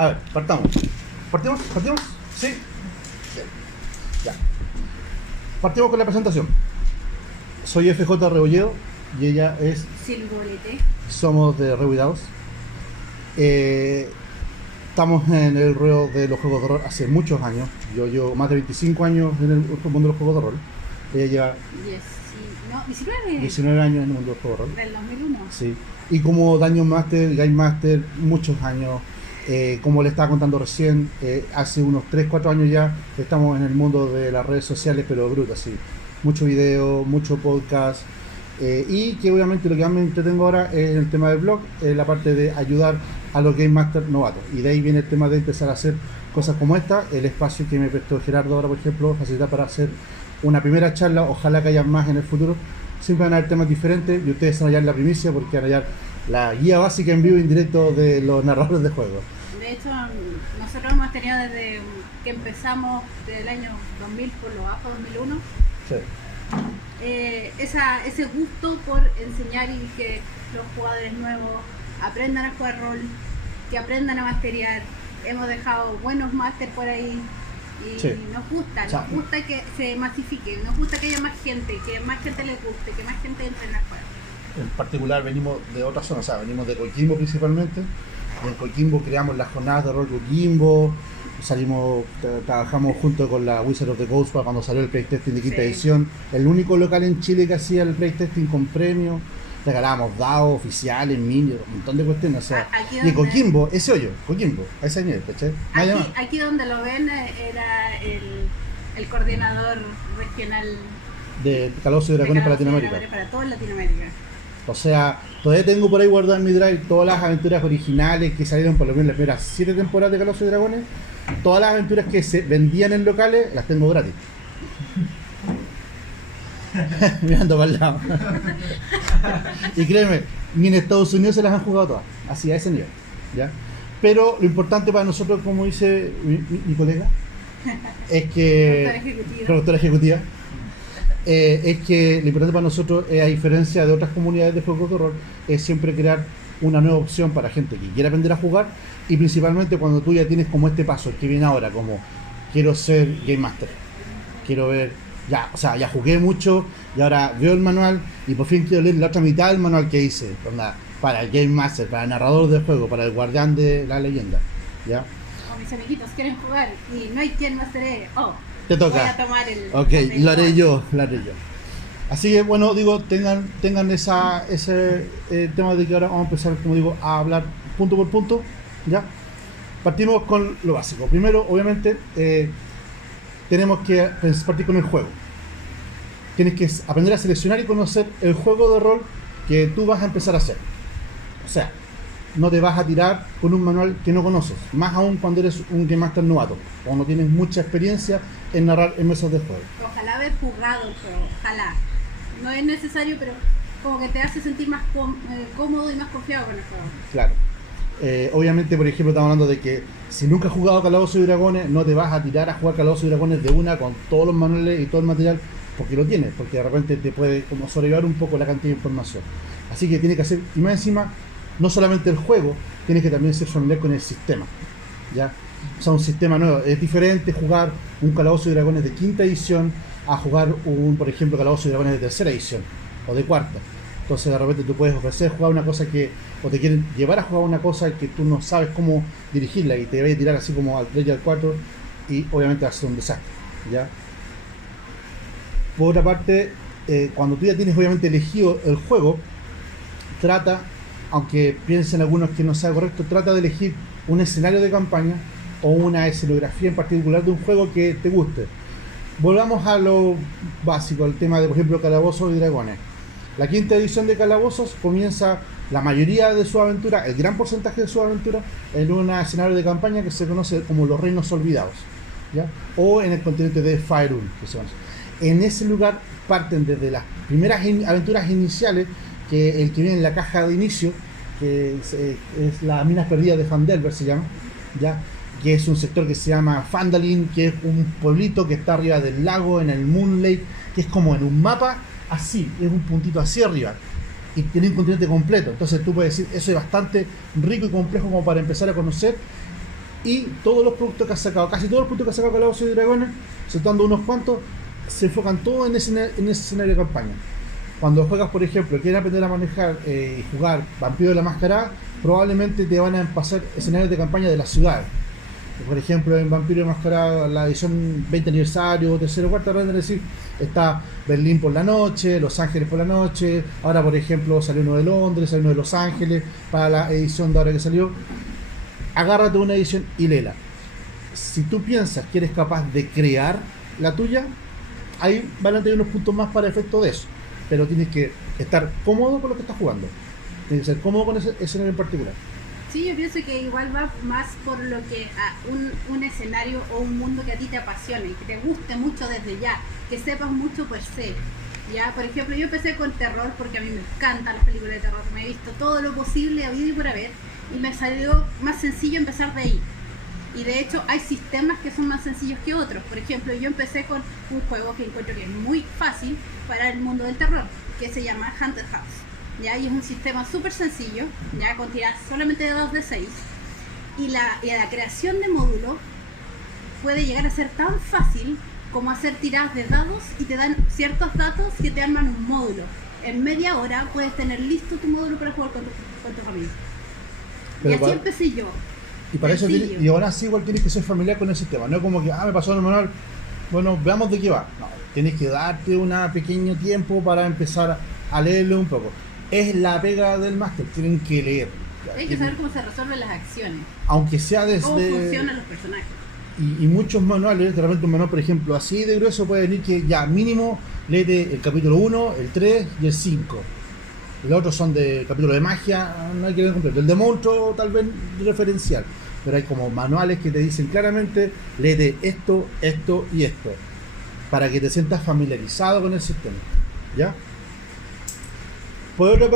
A ver, partamos. ¿Partimos? ¿Sí? Ya. Partimos con la presentación. Soy FJ Rebolledo y ella es Silvorete. Somos de Rebuidados. Estamos en el ruedo de los juegos de rol hace muchos años. Yo llevo más de 25 años en el mundo de los juegos de rol. Ella lleva 19 años en el mundo de los juegos de rol. Del 2001. Sí. Y como Dungeon Master, Game Master, muchos años. Como le estaba contando recién, hace unos 3-4 años ya estamos en el mundo de las redes sociales, pero brutas, sí. Mucho video, mucho podcast. Y que obviamente lo que más me entretengo ahora es el tema del blog, la parte de ayudar a los Game Master novatos. Y de ahí viene el tema de empezar a hacer cosas como esta, el espacio que me prestó Gerardo ahora, por ejemplo, facilita para hacer una primera charla, ojalá que haya más en el futuro. Siempre van a haber temas diferentes y ustedes van a hallar la primicia porque van a hallar la guía básica en vivo y en directo de los narradores de juegos. De hecho, nosotros hemos tenido desde que empezamos desde el año 2000 por lo bajo, 2001, Sí. ese gusto por enseñar y que los jugadores nuevos aprendan a jugar rol, que aprendan a masterear. Hemos dejado buenos máster por ahí y Sí. nos gusta que se masifique, nos gusta que haya más gente, que más gente les guste, que más gente entre en la juego. En particular venimos de otra zona, o sea, venimos de Coquimbo principalmente. Y en Coquimbo creamos las jornadas de rol Coquimbo, trabajamos junto con la Wizard of the Coast para cuando salió el playtesting de quinta edición, el único local en Chile que hacía el playtesting con premios, regalábamos dados, oficiales, minions, un montón de cuestiones, o sea, de Coquimbo, ese hoyo, Coquimbo, a ese nivel, ¿cachai? Aquí donde lo ven era el coordinador regional de Calabozos y Dragones para Latinoamérica. Para toda Latinoamérica. O sea, todavía tengo por ahí guardado en mi drive todas las aventuras originales que salieron por lo menos las primeras 7 temporadas de Calabozos y Dragones. Todas las aventuras que se vendían en locales las tengo gratis. Mirando para el lado. Y créeme, ni en Estados Unidos se las han jugado todas. Así, a ese nivel. ¿Ya? Pero lo importante para nosotros, como dice mi colega, es que... Productora ejecutiva. Es que lo importante para nosotros, a diferencia de otras comunidades de juegos de rol, es siempre crear una nueva opción para gente que quiera aprender a jugar y principalmente cuando tú ya tienes como este paso, el que viene ahora, como quiero ser Game Master, quiero ver, ya jugué mucho y ahora veo el manual y por fin quiero leer la otra mitad del manual que hice, para el Game Master, para el narrador del juego, para el guardián de la leyenda, ¿ya? O mis amiguitos quieren jugar y no hay quien masteree, te toca. Voy a tomar el... Ok, lo haré yo. Así que bueno, digo, tengan ese tema de que ahora vamos a empezar, como digo, a hablar punto por punto, ¿ya? Partimos con lo básico. Primero, obviamente, tenemos que partir con el juego. Tienes que aprender a seleccionar y conocer el juego de rol que tú vas a empezar a hacer. O sea, no te vas a tirar con un manual que no conoces, más aún cuando eres un Game Master novato, cuando tienes mucha experiencia en narrar en mesas de juego. Ojalá haber jugado el juego, ojalá. No es necesario, pero como que te hace sentir más cómodo y más confiado con el juego. Claro. Obviamente, por ejemplo, estamos hablando de que si nunca has jugado Calabozos y Dragones, no te vas a tirar a jugar Calabozos y Dragones de una con todos los manuales y todo el material, porque lo tienes, porque de repente te puede como sobrellevar un poco la cantidad de información. Así que tienes que hacer, y más encima, no solamente el juego, tienes que también ser familiar con el sistema, ¿ya? O sea, un sistema nuevo. Es diferente jugar un Calabozos y Dragones de quinta edición a jugar por ejemplo, Calabozos y Dragones de tercera edición o de cuarta. Entonces de repente tú puedes ofrecer jugar una cosa o te quieren llevar a jugar una cosa que tú no sabes cómo dirigirla y te vas a tirar así como al 3 y al 4 y obviamente va a ser un desastre, ¿ya? Por otra parte, cuando tú ya tienes obviamente elegido el juego, trata, aunque piensen algunos que no sea correcto, trata de elegir un escenario de campaña o una escenografía en particular de un juego que te guste. Volvamos a lo básico, el tema de, por ejemplo, Calabozos y Dragones. La quinta edición de Calabozos comienza la mayoría de su aventura, el gran porcentaje de su aventura, en un escenario de campaña que se conoce como los Reinos Olvidados, ¿ya? O en el continente de Faerun, que se conoce. En ese lugar parten desde las primeras aventuras iniciales, que el que viene en la caja de inicio, que es la Minas Perdidas de Fandelver, se llama, ¿ya? Que es un sector que se llama Fandalin, que es un pueblito que está arriba del lago, en el Moon Lake, que es como en un mapa así, es un puntito así arriba, y tiene un continente completo. Entonces tú puedes decir, eso es bastante rico y complejo como para empezar a conocer Y todos los productos que ha sacado, casi todos los productos que ha sacado Calabozos y Dragones, soltando unos cuantos, se enfocan todos en ese escenario de campaña. Cuando juegas, por ejemplo, quieres aprender a manejar y jugar Vampiro de la Máscara, probablemente te van a pasar escenarios de campaña de la ciudad. Por ejemplo, en Vampiro de la Máscara, la edición 20 aniversario, tercero, cuarto, van a decir, está Berlín por la noche, Los Ángeles por la noche. Ahora, por ejemplo, salió uno de Londres, salió uno de Los Ángeles, para la edición de ahora que salió. Agárrate una edición y léela. Si tú piensas que eres capaz de crear la tuya, ahí van a tener unos puntos más para efecto de eso. Pero tienes que estar cómodo con lo que estás jugando. Tienes que ser cómodo con ese escenario en particular. Sí, yo pienso que igual va más por lo que un escenario o un mundo que a ti te apasione, que te guste mucho desde ya, que sepas mucho per se. Ya, por ejemplo, yo empecé con terror porque a mí me encantan las películas de terror, me he visto todo lo posible habido y por haber, y me salió más sencillo empezar de ahí. Y de hecho hay sistemas que son más sencillos que otros. Por ejemplo, yo empecé con un juego que encuentro que es muy fácil para el mundo del terror, que se llama Haunted House. ¿Ya? Y es un sistema súper sencillo, ya con tiradas solamente de 2 de 6. Y la creación de módulos puede llegar a ser tan fácil como hacer tiradas de dados y te dan ciertos datos que te arman un módulo. En media hora puedes tener listo tu módulo para jugar con tu familia. Pero y así empecé yo. Y para Sencillo. eso, y ahora sí igual tienes que ser familiar con el sistema. No es como que, me pasó el manual, bueno, veamos de qué va. No, tienes que darte un pequeño tiempo para empezar a leerlo un poco. Es la pega del máster, tienen que leer. Hay que saber cómo se resuelven las acciones. Aunque sea desde... Cómo funcionan los personajes. Y muchos manuales, de repente un manual, por ejemplo, así de grueso puede venir que ya mínimo léete el capítulo 1, el 3 y el 5. Los otros son de capítulo de magia, no hay que ver completo. El de monstruo tal vez referencial. Pero hay como manuales que te dicen claramente, léete esto, esto y esto. Para que te sientas familiarizado con el sistema. ¿Ya? Por otra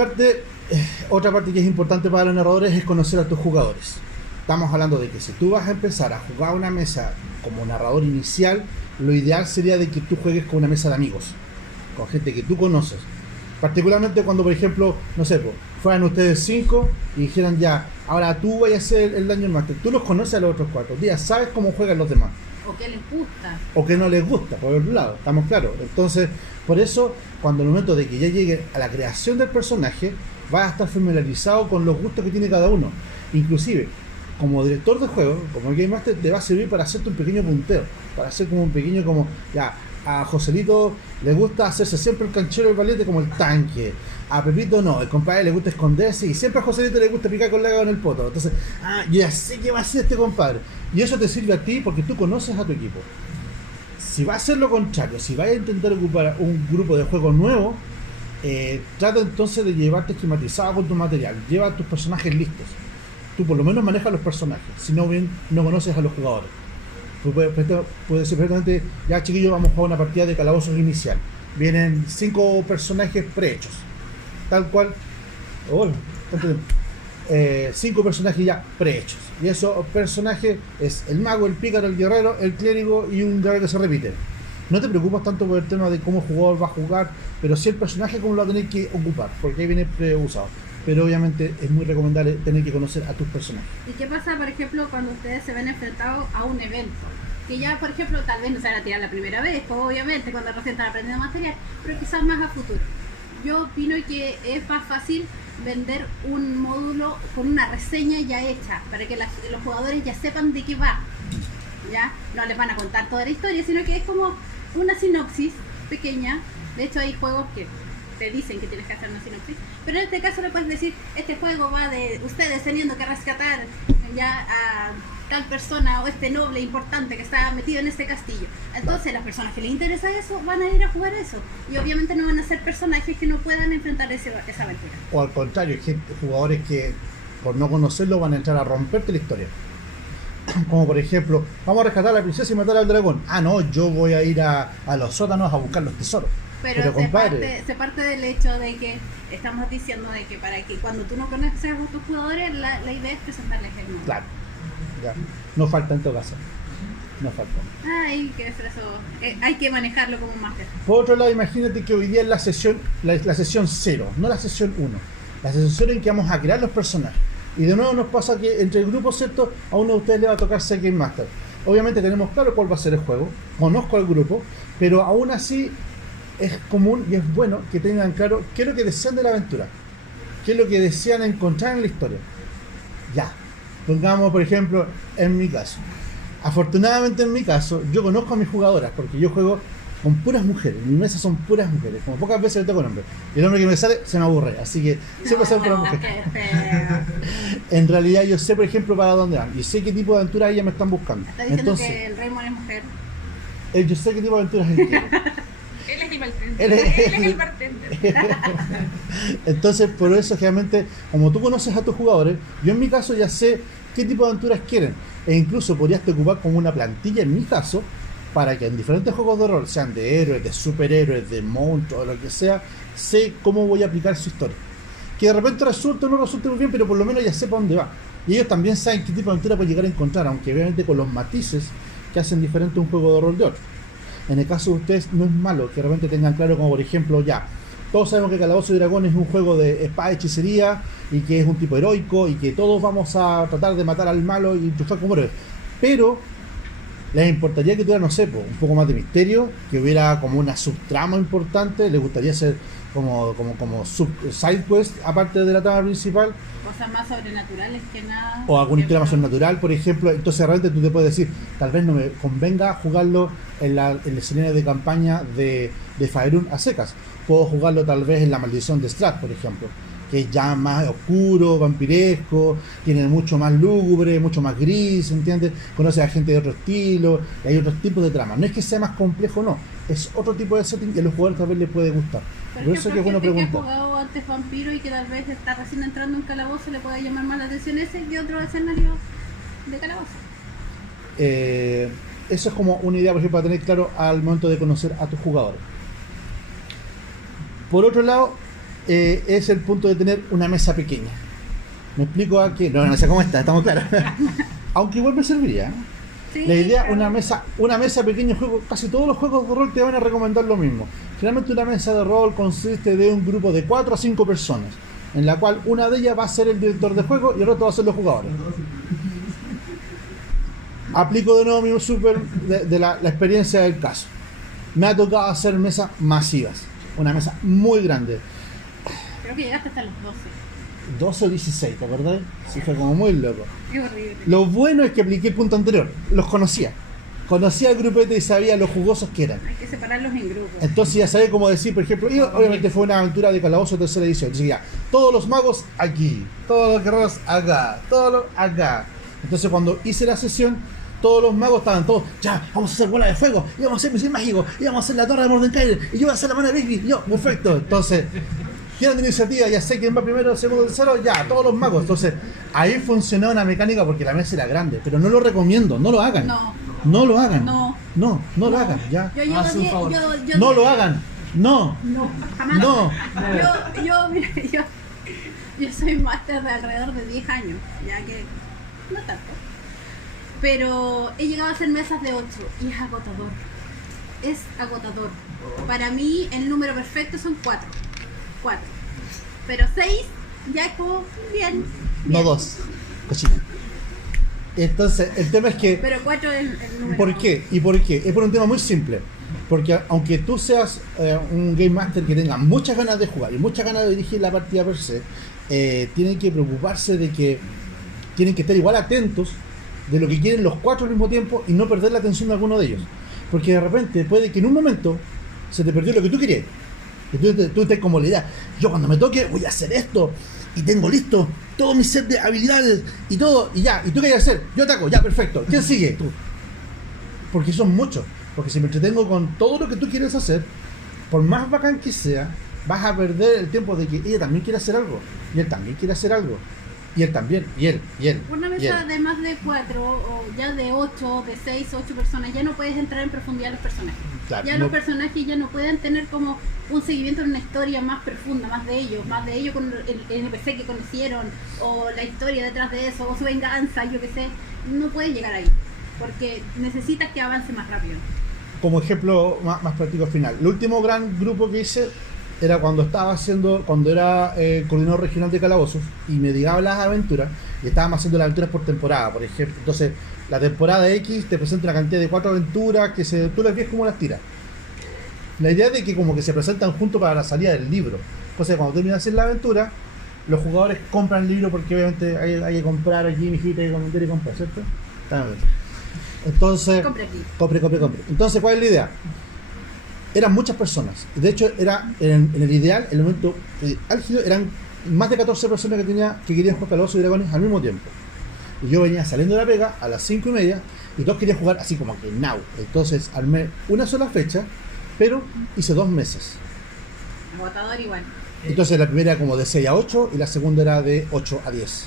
parte que es importante para los narradores es conocer a tus jugadores. Estamos hablando de que si tú vas a empezar a jugar una mesa como narrador inicial, lo ideal sería de que tú juegues con una mesa de amigos, con gente que tú conoces. Particularmente cuando, por ejemplo, no sé, fueran ustedes 5 y dijeran ya, ahora tú vayas a ser el Dungeon Master. Tú los conoces a los otros 4 días, sabes cómo juegan los demás. O que les gusta. O que no les gusta, por otro lado, estamos claros. Entonces, por eso, cuando el momento de que ya llegue a la creación del personaje, vas a estar familiarizado con los gustos que tiene cada uno. Inclusive, como director de juego, como Game Master, te va a servir para hacerte un pequeño punteo, para hacer como un pequeño como, ya, a Joselito le gusta hacerse siempre el canchero del valiente como el tanque, a Pepito no, el compadre le gusta esconderse y siempre a Joselito le gusta picar con la en el poto. Entonces, yo ya sé qué va a hacer este compadre, y eso te sirve a ti porque tú conoces a tu equipo. Si va a hacer lo contrario, si vas a intentar ocupar un grupo de juego nuevo, trata entonces de llevarte esquematizado con tu material, lleva tus personajes listos. Tú por lo menos manejas los personajes, si no bien no conoces a los jugadores. Puedes decir perfectamente, ya chiquillos, vamos a jugar una partida de calabozos inicial. Vienen 5 personajes prehechos, tal cual. 5 personajes ya prehechos. Y esos personajes es el mago, el pícaro, el guerrero, el clérigo y un guerrero que se repite. No te preocupas tanto por el tema de cómo el jugador va a jugar, pero sí el personaje cómo lo va a tener que ocupar, porque ahí viene preusado. Pero obviamente es muy recomendable tener que conocer a tus personajes. ¿Y qué pasa, por ejemplo, cuando ustedes se ven enfrentados a un evento? Que ya, por ejemplo, tal vez no se van a tirar la primera vez, pues, obviamente, cuando recién están aprendiendo material, pero quizás más a futuro. Yo opino que es más fácil vender un módulo con una reseña ya hecha, para que los jugadores ya sepan de qué va. ¿Ya? No les van a contar toda la historia, sino que es como una sinopsis pequeña. De hecho, hay juegos que te dicen que tienes que hacer una sinopsis, pero en este caso le puedes decir, este juego va de ustedes teniendo que rescatar ya a tal persona o este noble importante que está metido en este castillo. Entonces las personas que les interesa eso van a ir a jugar eso, y obviamente no van a ser personajes que no puedan enfrentar esa aventura. O al contrario, hay jugadores que por no conocerlo van a entrar a romperte la historia. Como por ejemplo, vamos a rescatar a la princesa y matar al dragón. No, yo voy a ir a los sótanos a buscar los tesoros. Pero se parte del hecho de que estamos diciendo de que para que cuando tú no conoces a tus jugadores, la idea es presentarles el mundo. Claro, ya. No falta en todo caso. No falta. Hay que manejarlo como un máster. Por otro lado, imagínate que hoy día es la sesión 0, no la sesión 1. La sesión 0 en que vamos a crear los personajes. Y de nuevo nos pasa que entre el grupo, ¿cierto? A uno de ustedes le va a tocar ser Game Master. Obviamente tenemos claro cuál va a ser el juego, conozco al grupo, pero aún así es común y es bueno que tengan claro qué es lo que desean de la aventura, qué es lo que desean encontrar en la historia. Ya, pongamos por ejemplo, en mi caso. Afortunadamente en mi caso, yo conozco a mis jugadoras, porque yo juego con puras mujeres, mi mesa son puras mujeres, como pocas veces le toco un hombre. Y el hombre que me sale se me aburre, así que siempre son puras mujeres. Qué feo. En realidad yo sé, por ejemplo, para dónde van, y sé qué tipo de aventuras ellas me están buscando. Está diciendo Entonces, que el Raymond es mujer. yo sé qué tipo de aventuras él quiere. Él es el bartender. Él es- Él es el bartender. Entonces, por eso, generalmente, como tú conoces a tus jugadores, yo en mi caso ya sé qué tipo de aventuras quieren. E incluso podrías te ocupar como una plantilla, en mi caso, para que en diferentes juegos de rol, sean de héroes, de superhéroes, de monstruos, lo que sea, sé cómo voy a aplicar su historia. Que de repente resulte o no resulte muy bien, pero por lo menos ya sepa dónde va. Y ellos también saben qué tipo de aventura puede llegar a encontrar, aunque obviamente con los matices que hacen diferente un juego de rol de otro. En el caso de ustedes no es malo que de repente tengan claro, como por ejemplo, ya, todos sabemos que Calabozo y Dragón es un juego de espada y hechicería y que es un tipo heroico y que todos vamos a tratar de matar al malo y triunfar como héroes. Pero les importaría que tuviera, no sé, un poco más de misterio, que hubiera como una subtrama importante, les gustaría hacer como side quest aparte de la trama principal, Cosas más sobrenaturales que nada. o alguna historia más Ejemplo, sobrenatural, por ejemplo. Entonces realmente tú te puedes decir, tal vez no me convenga jugarlo en el escenario de campaña de Faerun a secas. Puedo jugarlo tal vez en la maldición de Strat, por ejemplo, que es ya más oscuro, vampiresco, tiene mucho más lúgubre, mucho más gris, ¿entiendes? Conoce a gente de otro estilo, y hay otros tipos de trama. No es que sea más complejo, no, es otro tipo de setting que a los jugadores tal vez les puede gustar. Por Por eso es que es bueno gente que ha preguntar. jugado antes vampiro y que tal vez está recién entrando en calabozo, le puede llamar más la atención ese que otro escenario de calabozo. Eso es como una idea, por ejemplo, para tener claro al momento de conocer a tus jugadores. Por otro lado, es el punto de tener una mesa pequeña. Me explico a que... No sé cómo está, estamos claros. Aunque igual me serviría. Sí, La idea, claro. una mesa pequeña juego, casi todos los juegos de rol te van a recomendar lo mismo. Generalmente una mesa de rol consiste de un grupo de 4 a 5 personas, en la cual una de ellas va a ser el director de juego y el otro va a ser los jugadores. Aplico de nuevo mi super de la experiencia del caso. Me ha tocado hacer mesas masivas, una mesa muy grande, Creo que llegaste hasta los 12. 12 o 16, ¿te acordás? Sí, fue como muy loco. Qué horrible. Lo bueno es que apliqué el punto anterior, los conocía. Conocía al grupete y sabía lo jugosos que eran. Hay que separarlos en grupos. Entonces ya sabía cómo decir, por ejemplo, y obviamente fue una aventura de Calabozo tercera edición. Entonces ya, todos los magos aquí, todos los guerreros acá, todos los acá. Entonces cuando hice la sesión, todos los magos estaban todos, ya, vamos a hacer bola de fuego, y vamos a hacer misil mágico, y vamos a hacer la torre de Mordecai, y yo voy a hacer la mano de Bigby, y yo, perfecto. Entonces, tienen iniciativa, ya sé quién va primero, segundo, tercero, ya, todos los magos. Entonces, ahí funcionaba una mecánica porque la mesa era grande, pero no lo recomiendo, no lo hagan. No. No lo hagan. No. No lo hagan, ya. Yo llevo Haz un 10, favor. yo No lo hagan. No. No, jamás. No. Mira, yo soy máster de alrededor de 10 años, ya que no tanto. Pero he llegado a hacer mesas de 8 y es agotador. Es agotador. Para mí el número perfecto son 4. 4. Pero 6 ya es como bien. No 2. Cochina. Entonces, el tema es que... Pero 4 es el número. ¿Por qué? ¿Y por qué? Es por un tema muy simple. Porque aunque tú seas un Game Master que tenga muchas ganas de jugar y muchas ganas de dirigir la partida per se, tienen que preocuparse de que tienen que estar igual atentos de lo que quieren los 4 al mismo tiempo y no perder la atención de alguno de ellos. Porque de repente puede que en un momento se te perdió lo que tú querías. Y tú estés como la idea, yo cuando me toque voy a hacer esto y tengo listo todo mi set de habilidades y todo, y ya, ¿y tú qué quieres hacer? Yo ataco, ya, perfecto. ¿Quién sigue? Tú. Porque son muchos. Porque si me entretengo con todo lo que tú quieres hacer, por más bacán que sea, vas a perder el tiempo de que ella también quiere hacer algo, y él también quiere hacer algo, y él también, y él. Una y mesa él. de más de 4 o ya de 8, de 6, 8 personas, ya no puedes entrar en profundidad en los personajes. Claro, Ya no- los personajes ya no pueden tener como un seguimiento en una historia más profunda, más de ellos con el NPC que conocieron, o la historia detrás de eso, o su venganza, yo qué sé. No puedes llegar ahí, porque necesitas que avance más rápido. Como ejemplo más práctico final, el último gran grupo que hice era cuando era coordinador regional de calabozos y me llegaba las aventuras y estábamos haciendo las aventuras por temporada, por ejemplo. Entonces, la temporada X te presenta una cantidad de 4 aventuras que tú las ves como las tiras. La idea es de que como que se presentan juntos para la salida del libro. Entonces, cuando terminas de hacer la aventura, los jugadores compran el libro porque obviamente hay que comprar aquí, mijita, hay que vender y comprar, ¿cierto? Entonces, compre. Entonces, ¿cuál es la idea? Eran muchas personas. De hecho, era en el ideal, en el momento álgido, eran más de 14 personas que querían jugar Calabozos y Dragones al mismo tiempo. Y yo venía saliendo de la pega a las 5:30 y todos querían jugar así como que now. Entonces armé una sola fecha, pero hice 2 meses. Agotador igual. Entonces la primera era como de 6 a 8 y la segunda era de 8 a 10.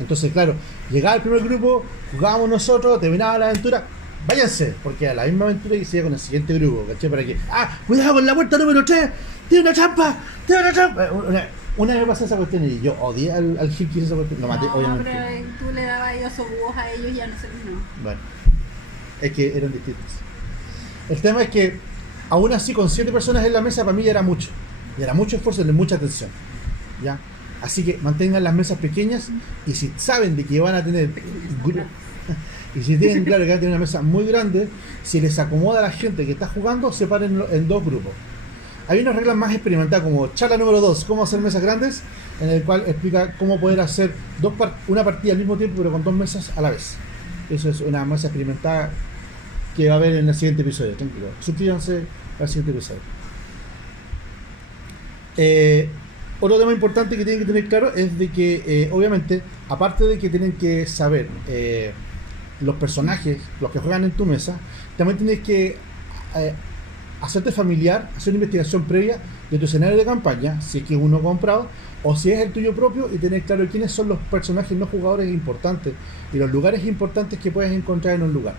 Entonces, claro, llegaba el primer grupo, jugábamos nosotros, terminaba la aventura, váyanse, porque a la misma aventura que se iba con el siguiente grupo, ¿cachai? Para que, cuidado con la puerta número 3, tiene una trampa. Una vez pasó esa cuestión y yo odié al Gil que hizo esa cuestión, lo maté, obviamente. Pero tú le dabas ellos osobúos a ellos y ya no sé, no. Bueno, es que eran distintos. El tema es que, aún así, con 7 personas en la mesa, para mí ya era mucho. Y era mucho esfuerzo y mucha atención. ¿Ya? Así que mantengan las mesas pequeñas y si saben de que van a tener y si tienen claro que van a tener una mesa muy grande, si les acomoda a la gente que está jugando, sepárenlo en 2 grupos. Hay unas reglas más experimentadas como charla número 2, cómo hacer mesas grandes, en el cual explica cómo poder hacer una partida al mismo tiempo pero con 2 mesas a la vez. Eso es una mesa experimentada que va a haber en el siguiente episodio. Tranquilo, suscríbanse al siguiente episodio. Otro tema importante que tienen que tener claro es de que obviamente, aparte de que tienen que saber los personajes, los que juegan en tu mesa, también tienes que hacerte familiar, hacer una investigación previa de tu escenario de campaña, si es que es uno comprado o si es el tuyo propio, y tener claro quiénes son los personajes no jugadores importantes y los lugares importantes que puedes encontrar en un lugar.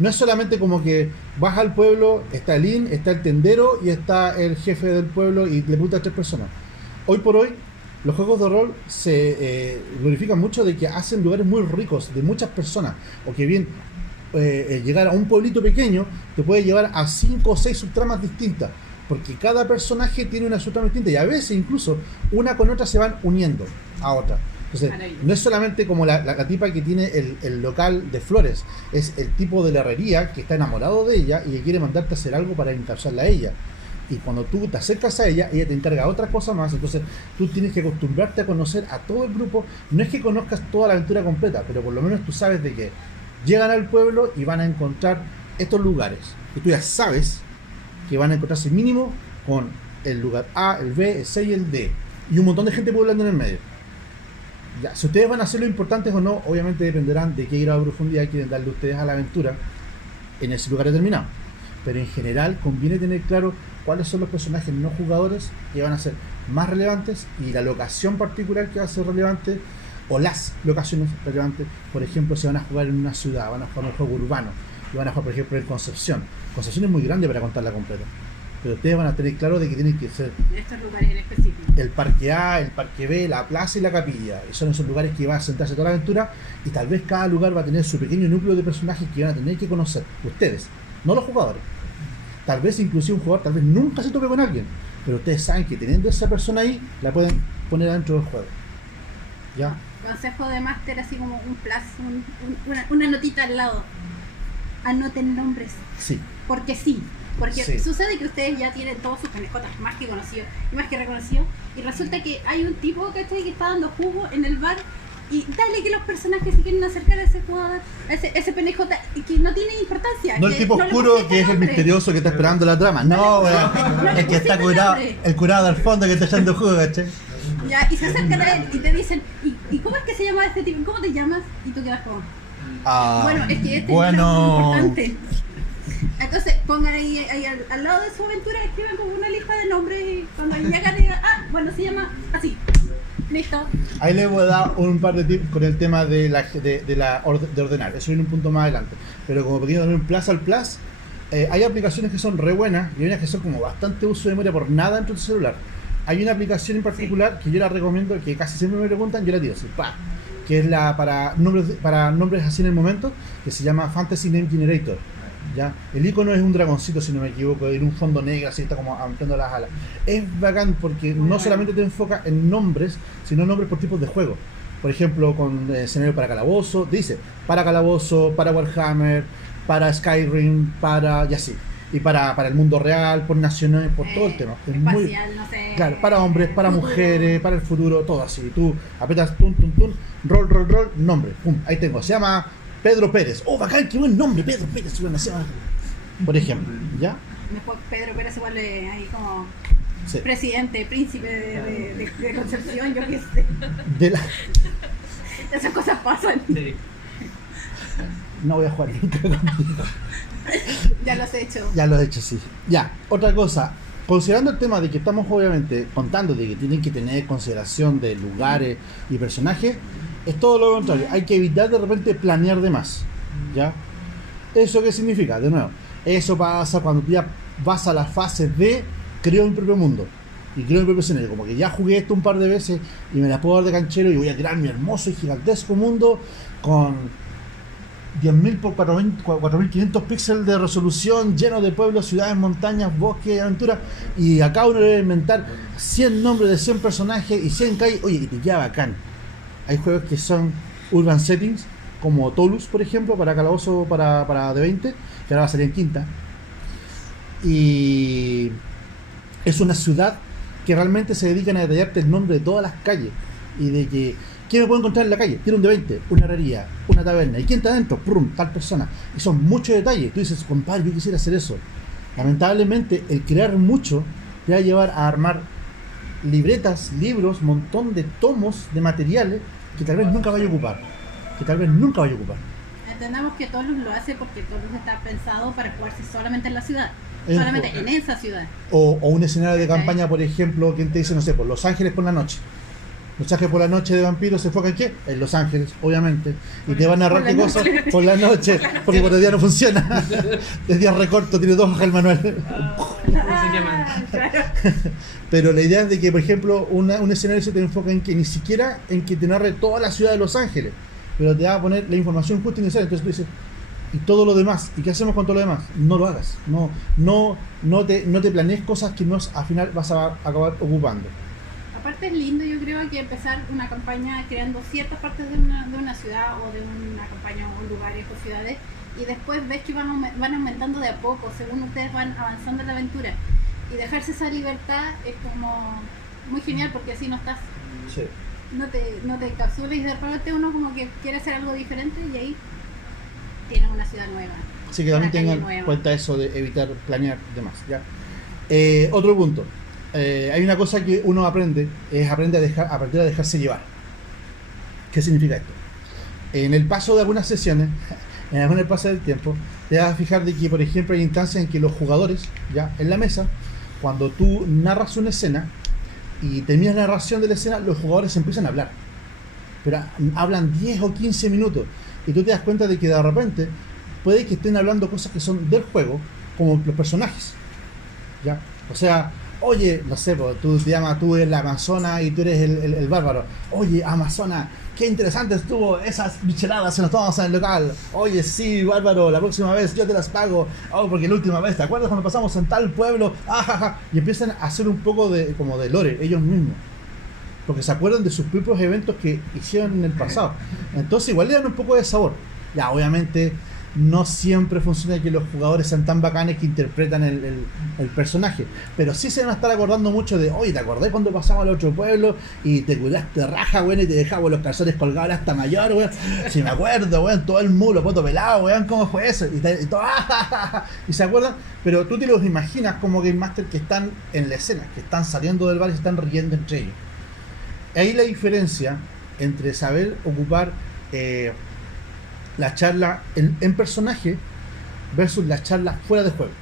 No es solamente como que vas al pueblo, está el inn, está el tendero y está el jefe del pueblo y le preguntas a 3 personas. Hoy por hoy, los juegos de rol se glorifican mucho de que hacen lugares muy ricos de muchas personas, o que bien llegar a un pueblito pequeño te puede llevar a 5 o 6 subtramas distintas, porque cada personaje tiene una subtrama distinta y a veces incluso una con otra se van uniendo a otra. Entonces, no es solamente como la tipa que tiene el local de flores, es el tipo de la herrería que está enamorado de ella y que quiere mandarte a hacer algo para encauzarla a ella. Y cuando tú te acercas a ella te encarga otra cosa más. Entonces tú tienes que acostumbrarte a conocer a todo el grupo. No es que conozcas toda la aventura completa, pero por lo menos tú sabes de que llegan al pueblo y van a encontrar estos lugares, y tú ya sabes que van a encontrarse mínimo con el lugar A, el B, el C y el D, y un montón de gente poblando en el medio. Ya, si ustedes van a hacer lo importantes o no, obviamente dependerán de qué grado de profundidad quieren darle ustedes a la aventura en ese lugar determinado. Pero en general conviene tener claro cuáles son los personajes no jugadores que van a ser más relevantes y la locación particular que va a ser relevante, o las locaciones relevantes. Por ejemplo, si van a jugar en una ciudad, van a jugar un juego urbano y van a jugar, por ejemplo, en Concepción. Concepción es muy grande para contarla completa, pero ustedes van a tener claro de que tienen que ser estos lugares en específico: el parque A, el parque B, la plaza y la capilla. Y son esos lugares que van a centrarse toda la aventura, y tal vez cada lugar va a tener su pequeño núcleo de personajes que van a tener que conocer ustedes, no los jugadores. Tal vez inclusive un jugador tal vez nunca se tope con alguien, pero ustedes saben que teniendo esa persona ahí, la pueden poner adentro del juego. ¿Ya? Consejo de máster, así como un plus, una notita al lado: anoten nombres. Sí. Porque Sí. Sucede que ustedes ya tienen todos sus canejotas más que conocidos y más que reconocidos, y resulta que hay un tipo, ¿cachai?, que está dando jugo en el bar, y dale que los personajes se quieren acercar a ese jugador, a ese PNJ, y que no tiene importancia. No el tipo oscuro que es el misterioso que está esperando la trama. No, weón. El que está curado, el curado al fondo que está echando jugo, ¿cachai? Ya, y se acercan a él y te dicen, ¿y cómo es que se llama este tipo? ¿Cómo te llamas? Y tú quedas como, bueno, es que este es importante. Entonces pongan ahí al lado de su aventura, escriban como una lista de nombres, y cuando llegan digan, bueno, se llama así. Listo. Ahí les voy a dar un par de tips con el tema de ordenar. Eso viene un punto más adelante. Pero como pequeño también plus al plus, hay aplicaciones que son re buenas y hay unas que son como bastante uso de memoria por nada dentro del celular. Hay una aplicación en particular que yo la recomiendo, que casi siempre me preguntan, yo la tiro así, que es la para nombres así en el momento, que se llama Fantasy Name Generator. ¿ya? El icono es un dragoncito, si no me equivoco, en un fondo negro, así está como ampliando las alas. Es bacán porque no solamente te enfoca en nombres, sino nombres por tipos de juego. Por ejemplo, con escenario para calabozo, dice para calabozo, para Warhammer, para Skyrim, para y así. Y para el mundo real, por naciones, por todo el tema. Es muy, espacial, no sé. claro, para hombres, para futuro. mujeres, para el futuro, todo así. Tú apretas tun, tun, tun, roll, nombre. Pum, ahí tengo. Se llama Pedro Pérez. Oh, bacán, qué buen nombre, Pedro Pérez. Bueno, se llama, por ejemplo, ¿ya? Después Pedro Pérez igual ahí como Sí. presidente, príncipe de Concepción, yo qué sé. De la... Esas cosas pasan. Sí. No voy a jugar nunca contigo. Ya los he hecho. Ya lo he hecho, sí. Ya, otra cosa. Considerando el tema de que estamos obviamente contando de que tienen que tener consideración de lugares y personajes, es todo lo contrario. Hay que evitar de repente planear de más. ¿Ya? ¿Eso qué significa? De nuevo, eso pasa cuando tú ya vas a la fase de creo mi propio mundo y creo mi propio escenario. Como que ya jugué esto un par de veces y me la puedo dar de canchero y voy a crear mi hermoso y gigantesco mundo con 10.000 por 4.500 píxeles de resolución, lleno de pueblos, ciudades, montañas, bosques, aventuras. Y acá uno debe inventar 100 nombres de 100 personajes y 100 calles. Oye, y te queda bacán. Hay juegos que son urban settings, como Tolus, por ejemplo, para Calabozo, para D20, que ahora va a salir en quinta. Y es una ciudad que realmente se dedican a detallarte el nombre de todas las calles y de que ¿quién me puedo encontrar en la calle? Tiene un D20, una herrería, una taberna. ¿Y quién está adentro? ¡Prum! Tal persona. Y son muchos detalles. Tú dices, compadre, yo quisiera hacer eso. Lamentablemente, el crear mucho te va a llevar a armar libretas, libros, montón de tomos de materiales que tal vez nunca vaya a ocupar. Entendamos que Tolus lo hace porque Tolus está pensado para jugarse solamente en la ciudad. En Solamente juego. en esa ciudad. O un escenario de Ok. campaña, por ejemplo, quien te dice, no sé, por Los Ángeles por la noche. Los Ángeles por la noche de vampiros se enfoca en qué? En Los Ángeles, obviamente. Y te van a narrar Por qué la cosas noche. por la noche, porque por el día no funciona. El día recorto, tiene 2 hojas el manual. Se llaman. Claro. Pero la idea es de que, por ejemplo, un escenario se te enfoca en que ni siquiera en que te narre toda la ciudad de Los Ángeles, pero te va a poner la información justa y necesaria. Entonces tú dices, y todo lo demás, ¿y qué hacemos con todo lo demás? No lo hagas. No te planees cosas que al final vas a acabar ocupando. Aparte es lindo, yo creo, que empezar una campaña creando ciertas partes de una ciudad o de una campaña o lugares o ciudades y después ves que van aumentando de a poco según ustedes van avanzando en la aventura y dejarse esa libertad es como muy genial porque así no estás, Sí. no te encapsulas y de repente uno como que quiere hacer algo diferente y ahí tienes una ciudad nueva. Así que también Una calle tengan en nueva. cuenta eso de evitar planear demás. ¿Ya? Otro punto. Hay una cosa que uno aprende, es aprender a dejarse llevar. ¿Qué significa esto? En el paso de algunas sesiones, en el paso del tiempo, te vas a fijar de que, por ejemplo, hay instancias en que los jugadores, ya en la mesa, cuando tú narras una escena y terminas la narración de la escena, los jugadores empiezan a hablar. Pero hablan 10 o 15 minutos. Y tú te das cuenta de que de repente puede que estén hablando cosas que son del juego, como los personajes. ¿Ya? O sea, oye, no sé, pues, tú eres la Amazona y tú eres el bárbaro. Oye, Amazona, qué interesante estuvo esas micheladas que nos tomamos en el local. Oye, sí, bárbaro, la próxima vez yo te las pago. Oh, porque la última vez, ¿te acuerdas cuando pasamos en tal pueblo? Ajaja. Y empiezan a hacer un poco como de lore, ellos mismos. Porque se acuerdan de sus propios eventos que hicieron en el pasado. Entonces igual le dan un poco de sabor. Ya, obviamente no siempre funciona que los jugadores sean tan bacanes que interpretan el personaje, pero sí se van a estar acordando mucho de, oye, ¿te acordás cuando pasamos al otro pueblo y te curaste raja, weón, y te dejamos los calzones colgados hasta mayor, weón? Si me acuerdo, weón, todo el mulo, poto pelado, weón, ¿cómo fue eso? Y todo, y se acuerdan, pero tú te los imaginas como Game Master que están en la escena, que están saliendo del bar y se están riendo entre ellos. Ahí la diferencia entre saber ocupar la charla en personaje versus la charla fuera de juego.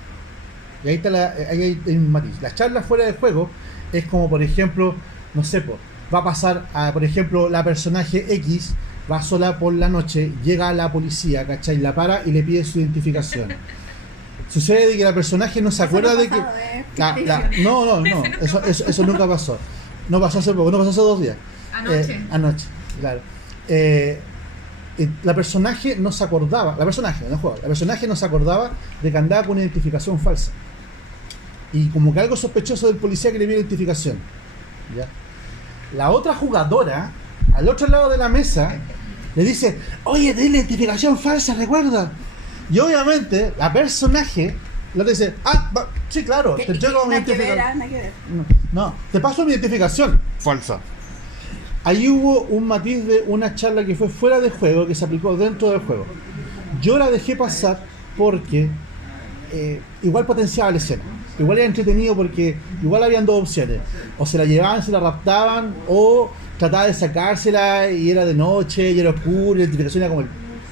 Y ahí está ahí hay un matiz. La charla fuera de juego es como, por ejemplo, no sé, va a pasar a, por ejemplo, la personaje X va sola por la noche, llega a la policía, ¿cachai? La para y le pide su identificación. Sucede de que la personaje no se acuerda de que... No, eso nunca pasó. No pasó hace poco, no pasó hace 2 días. Anoche. Anoche, claro. la personaje no se acordaba, la personaje no se acordaba de que andaba con una identificación falsa. Y como que algo sospechoso del policía que le vio la identificación. ¿Ya? La otra jugadora, al otro lado de la mesa, le dice, oye, tenés la identificación falsa, recuerda. Y obviamente, la personaje le dice, sí, claro, te entrego mi identificación. No, te paso mi identificación falsa. Ahí hubo un matiz de una charla que fue fuera de juego, que se aplicó dentro del juego. Yo la dejé pasar porque igual potenciaba la escena. Igual era entretenido porque igual habían dos opciones. O se la llevaban, se la raptaban, o trataba de sacársela y era de noche, y era oscuro, y la identificación era como el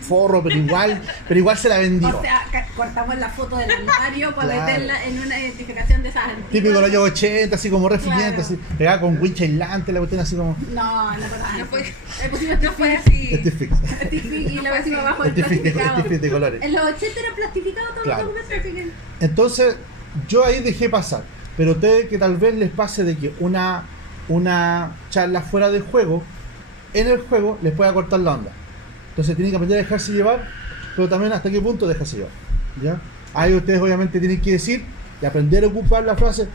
forro, pero igual se la vendió. O sea, cortamos la foto del armario para Claro. meterla en una identificación de esas antiguas. Típico de los años 80, así como refrigerante, Claro. así, pegada con winch aislante, la cuestión así como... No fue. Le pusimos No fue Stick así. Este es fix. y lo pusimos abajo del Este es fix plastificado. de colores. En los 80 era plastificado todo Claro. los documentos, así que... Entonces, yo ahí dejé pasar. Pero ustedes que tal vez les pase de que una charla fuera de juego, en el juego les pueda cortar la onda. Entonces tienen que aprender a dejarse llevar, pero también hasta qué punto dejarse llevar. ¿Ya? Ahí ustedes obviamente tienen que decir y aprender a ocupar la frase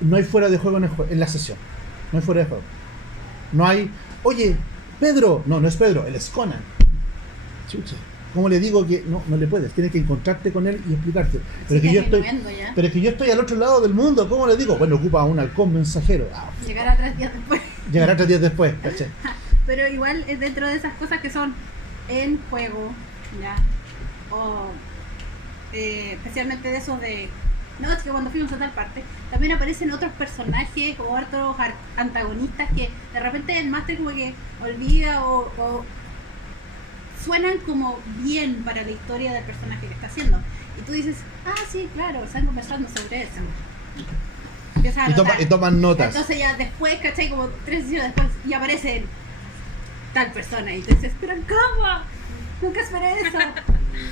no hay fuera de juego en la sesión. No hay fuera de juego. No hay, oye, Pedro. No es Pedro, él es Conan. Chucha. ¿Cómo le digo que no le puedes? Tienes que encontrarte con él y explicarte. Pero, Sí, que yo es estoy, tremendo ya. pero es que yo estoy al otro lado del mundo. ¿Cómo le digo? Bueno, ocupa un halcón mensajero. Llegará 3 días después. Llegará 3 días después. ¿Cachai? Pero igual es dentro de esas cosas que son en juego, ¿ya? O especialmente de esos de... No, es que cuando fuimos a tal parte, también aparecen otros personajes o otros antagonistas que de repente el máster como que olvida o suenan como bien para la historia del personaje que está haciendo. Y tú dices, sí, claro, están conversando sobre eso. Empiezas a notar. Y toman notas. Entonces ya después, ¿cachai? Como 3 sesiones después, y aparece tal persona y tú dices, pero ¿cómo? Nunca esperé eso.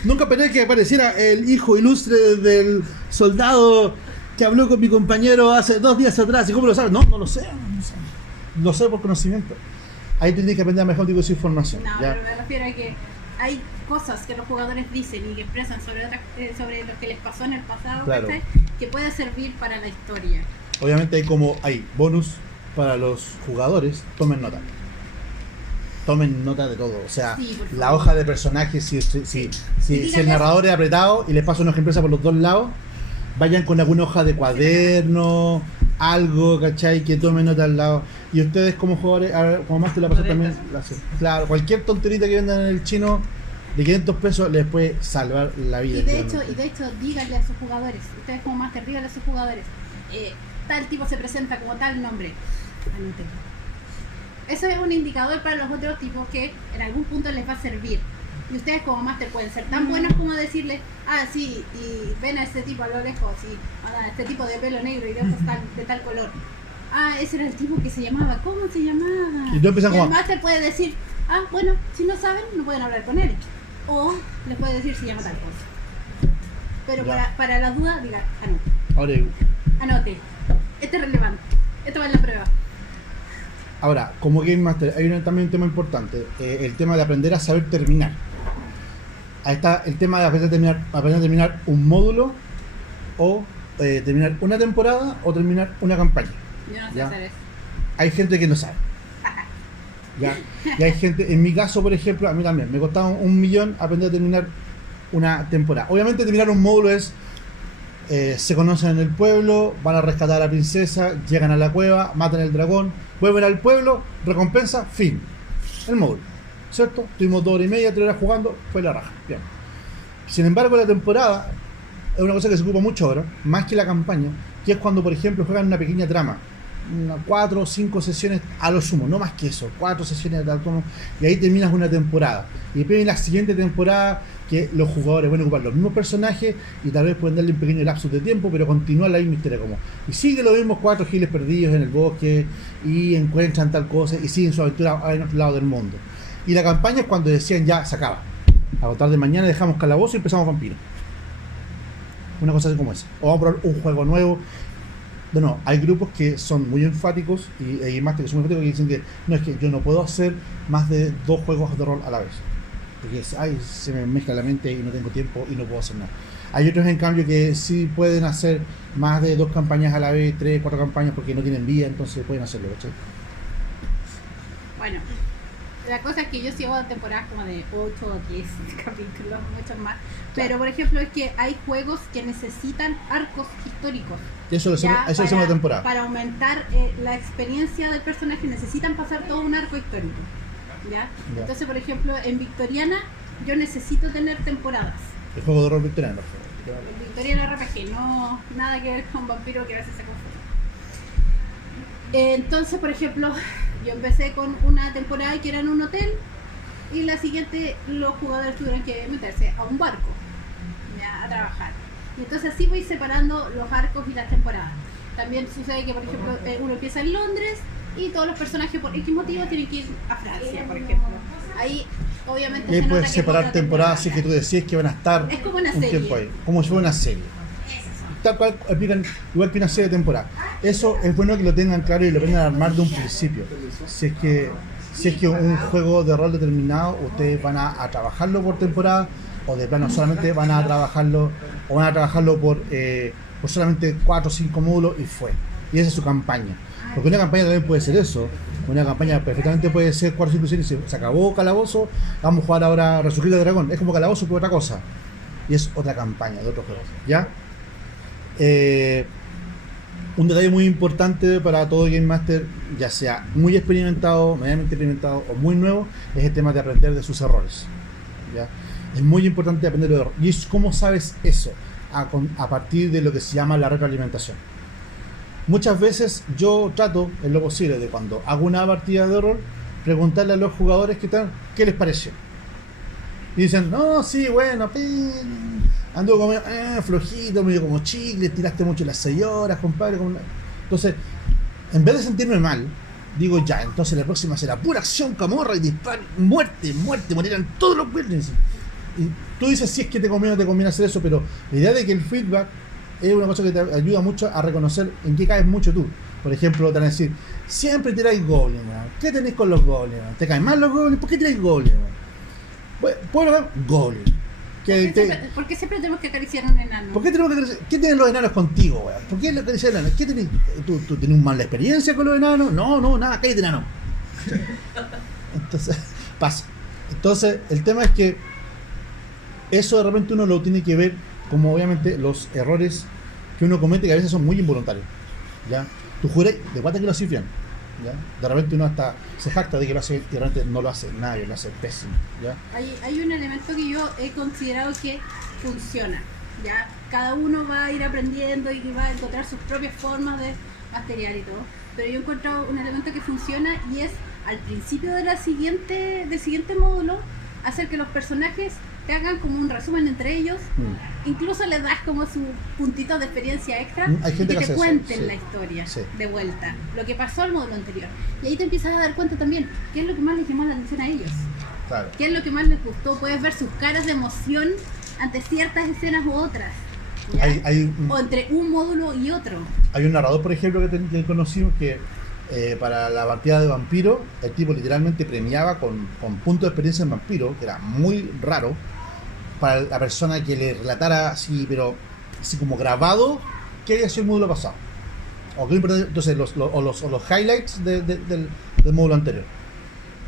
Nunca esperé que apareciera el hijo ilustre del soldado que habló con mi compañero hace 2 días atrás. ¿Y cómo lo sabes? No lo sé. Lo sé por conocimiento. Ahí tienes que aprender a mejor esa información. No, ¿ya? pero me refiero a que hay cosas que los jugadores dicen y que expresan sobre lo que les pasó en el pasado, Claro. ¿cachai? Que puede servir para la historia. Obviamente hay bonus para los jugadores. Tomen nota. Tomen nota de todo. O sea, Sí, por favor. la hoja de personajes, si el díganles- narrador es apretado y les pasa una hoja impresa por los dos lados, vayan con alguna hoja de cuaderno, algo, ¿cachai? Que tomen nota al lado. Y ustedes como jugadores, como más te la pasó también, claro, cualquier tonterita que vendan en el chino de 500 pesos les puede salvar la vida. Y de hecho, realmente. díganle a sus jugadores, ustedes como máster, díganle a sus jugadores, tal tipo se presenta como tal nombre. Anótenlo. Eso es un indicador para los otros tipos que en algún punto les va a servir. Y ustedes como máster pueden ser tan buenos como decirle, sí, y ven a este tipo a lo lejos, y este tipo de pelo negro y de ojos de tal color. Ese era el tipo que se llamaba, ¿cómo se llamaba? Y tú empiezas el como- máster puede decir, bueno, si no saben, no pueden hablar con él. O les puede decir si llama tal cosa. Pero Ya. para la duda, diga, anote. Ahora, Anote. Este es relevante. Esto va en la prueba. Ahora, como Game Master, hay también un tema importante, el tema de aprender a saber terminar. Ahí está el tema de aprender a terminar un módulo, o terminar una temporada, o terminar una campaña. Yo no sé Ya. hacer eso. Hay gente que no sabe. ¿Ya? Y hay gente, en mi caso, por ejemplo, a mí también, me costaba 1 millón aprender a terminar una temporada. Obviamente terminar un módulo es, se conocen en el pueblo, van a rescatar a la princesa, llegan a la cueva, matan al dragón, vuelven al pueblo, recompensa, fin. El módulo, ¿cierto? Tuvimos 2 horas y media, 3 horas jugando, fue la raja. Bien. Sin embargo, la temporada es una cosa que se ocupa mucho ahora, más que la campaña, que es cuando, por ejemplo, juegan una pequeña trama. 4 o 5 sesiones a lo sumo, no más que eso, 4 sesiones de tal como, y ahí terminas una temporada. Y después en la siguiente temporada que los jugadores van a ocupar los mismos personajes y tal vez pueden darle un pequeño lapsus de tiempo, pero continúa la misma historia como. Y sigue los mismos 4 giles perdidos en el bosque y encuentran tal cosa y siguen su aventura en otro lado del mundo. Y la campaña es cuando decían ya se acaba. A la tarde de mañana dejamos calabozo y empezamos vampiro. Una cosa así como esa. O vamos a probar un juego nuevo. No, hay grupos que son muy enfáticos y hay más que son muy enfáticos que dicen que no, es que yo no puedo hacer más de 2 juegos de rol a la vez. Porque se me mezcla la mente y no tengo tiempo y no puedo hacer nada. Hay otros en cambio que sí pueden hacer más de 2 campañas a la vez, 3, 4 campañas porque no tienen vía, entonces pueden hacerlo, ¿cachai? Bueno, la cosa es que yo sigo temporadas como de 8 o 10 capítulos, muchos más. Pero por ejemplo es que hay juegos que necesitan arcos históricos. Eso lo hacemos la temporada. Para aumentar la experiencia del personaje necesitan pasar todo un arco histórico. ¿Ya? Entonces, por ejemplo, en Victoriana yo necesito tener temporadas. El juego de rol victoriano. Victoriana RPG, no nada que ver con Vampiro, que a veces se confunde. Entonces, por ejemplo, yo empecé con una temporada que era en un hotel y la siguiente los jugadores tuvieron que meterse a un barco, ¿ya? A trabajar. Y entonces así voy separando los arcos y las temporadas. También sucede que, por ejemplo, uno empieza en Londres y todos los personajes por X motivo tienen que ir a Francia, por ejemplo. Ahí obviamente se nota puedes que separar temporadas así que tú decís que van a estar es como una un serie. tiempo ahí, como si fuera una serie. Tal cual aplican igual que una serie de temporada. Eso es bueno que lo tengan claro y lo aprendan a armar de un principio. Si es que un juego de rol determinado, ustedes van a trabajarlo por temporada o de plano solamente van a trabajarlo por solamente 4 o 5 módulos y fue. Y esa es su campaña. Porque una campaña también puede ser eso. Una campaña perfectamente puede ser 4 o 5 6 y se acabó Calabozo, vamos a jugar ahora Resurgir del Dragón. Es como Calabozo pero otra cosa. Y es otra campaña de otro juego. ¿Ya? Un detalle muy importante para todo Game Master, ya sea muy experimentado, medianamente experimentado o muy nuevo, es el tema de aprender de sus errores. ¿Ya? Es muy importante aprender de errores. ¿Y cómo sabes eso? A partir de lo que se llama la retroalimentación. Muchas veces yo trato, en lo posible, de cuando hago una partida de rol, preguntarle a los jugadores qué les pareció. Y dicen, no, sí, bueno, ando como flojito, medio como chicle, tiraste mucho las 6 horas, compadre. Entonces, en vez de sentirme mal, digo ya, entonces la próxima será pura acción, camorra y disparo, muerte, morirán todos los goblins. Y tú dices si es que te conviene o no te conviene hacer eso, pero la idea de que el feedback es una cosa que te ayuda mucho a reconocer en qué caes mucho tú. Por ejemplo, te van a decir, siempre tiráis goblins, ¿qué tenéis con los goblins? ¿Te caen mal los goblins? ¿Por qué tiráis goblins? ¿Puedo ver? Goblins. ¿Por qué siempre tenemos que acariciar a un enano? ¿Por qué tenemos que acariciar? ¿Qué tienen los enanos contigo, weón? ¿Por qué acariciar enanos? ¿Qué tenés? ¿Tú tenés una mala experiencia con los enanos? No, nada, cállate enano. Entonces, pasa. Entonces, el tema es que eso de repente uno lo tiene que ver como obviamente los errores que uno comete, que a veces son muy involuntarios. ¿Ya? Tú juras de guata que lo haces bien. ¿Ya? De repente uno hasta se jacta de que lo hace y realmente no lo hace nadie, lo hace pésimo. ¿Ya? Hay un elemento que yo he considerado que funciona. ¿Ya? Cada uno va a ir aprendiendo y va a encontrar sus propias formas de material y todo. Pero yo he encontrado un elemento que funciona y es al principio del siguiente módulo hacer que los personajes te hagan como un resumen entre ellos. Incluso les das como su puntito de experiencia extra Hay y gente que que te hace cuenten eso, la historia sí. de vuelta, lo que pasó al módulo anterior. Y ahí te empiezas a dar cuenta también qué es lo que más les llamó la atención a ellos, Claro. qué es lo que más les gustó. Puedes ver sus caras de emoción ante ciertas escenas u otras, ¿ya? O entre un módulo y otro. Hay un narrador, por ejemplo, que conocimos que para la partida de vampiro, el tipo literalmente premiaba con puntos de experiencia en vampiro, que era muy raro, para la persona que le relatara así, pero así como grabado, qué había sido el módulo pasado. Entonces los highlights del módulo anterior.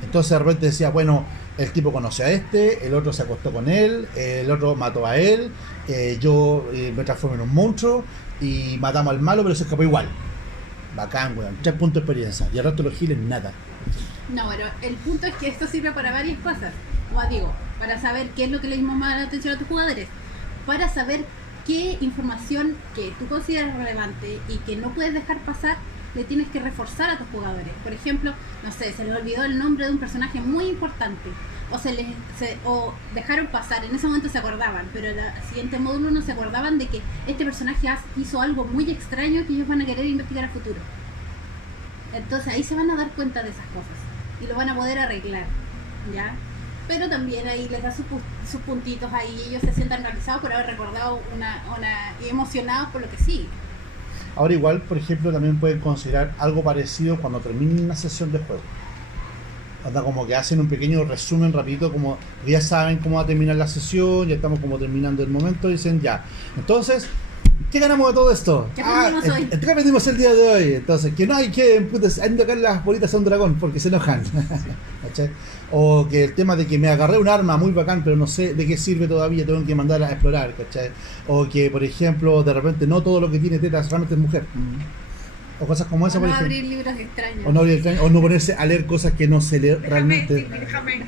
Entonces de repente decía, bueno, el tipo conoce a este, el otro se acostó con él, el otro mató a él, yo me transformé en un monstruo y matamos al malo, pero se escapó igual. Bacán, weón. 3 puntos de experiencia. Y el resto de los giles, nada. No, pero el punto es que esto sirve para varias cosas. Como digo, para saber qué es lo que le llama más la atención a tus jugadores, para saber qué información que tú consideras relevante y que no puedes dejar pasar, le tienes que reforzar a tus jugadores. Por ejemplo, no sé, se les olvidó el nombre de un personaje muy importante, o dejaron pasar, en ese momento se acordaban, pero en el siguiente módulo no se acordaban de que este personaje hizo algo muy extraño que ellos van a querer investigar a futuro. Entonces ahí se van a dar cuenta de esas cosas y lo van a poder arreglar, ¿ya? Pero también ahí les da sus puntitos ahí y ellos se sientan realizados por haber recordado y emocionados por lo que sigue. Ahora igual, por ejemplo, también pueden considerar algo parecido cuando terminen una sesión de juego. Anda como que hacen un pequeño resumen rapidito, como que ya saben cómo va a terminar la sesión, ya estamos como terminando el momento, y dicen ya. Entonces, ¿qué ganamos de todo esto? ¿Qué aprendimos hoy? ¿Qué aprendimos el día de hoy? Entonces, que no hay que tocar las bolitas a un dragón porque se enojan. ¿Cachai? O que el tema de que me agarré un arma muy bacán, pero no sé de qué sirve todavía, tengo que mandar a explorar, ¿cachai? O que, por ejemplo, de repente no todo lo que tiene tetas realmente es mujer. O cosas como esa, O por no ejemplo. abrir libros extraños. O no ponerse a leer cosas que no se lee realmente. Déjame.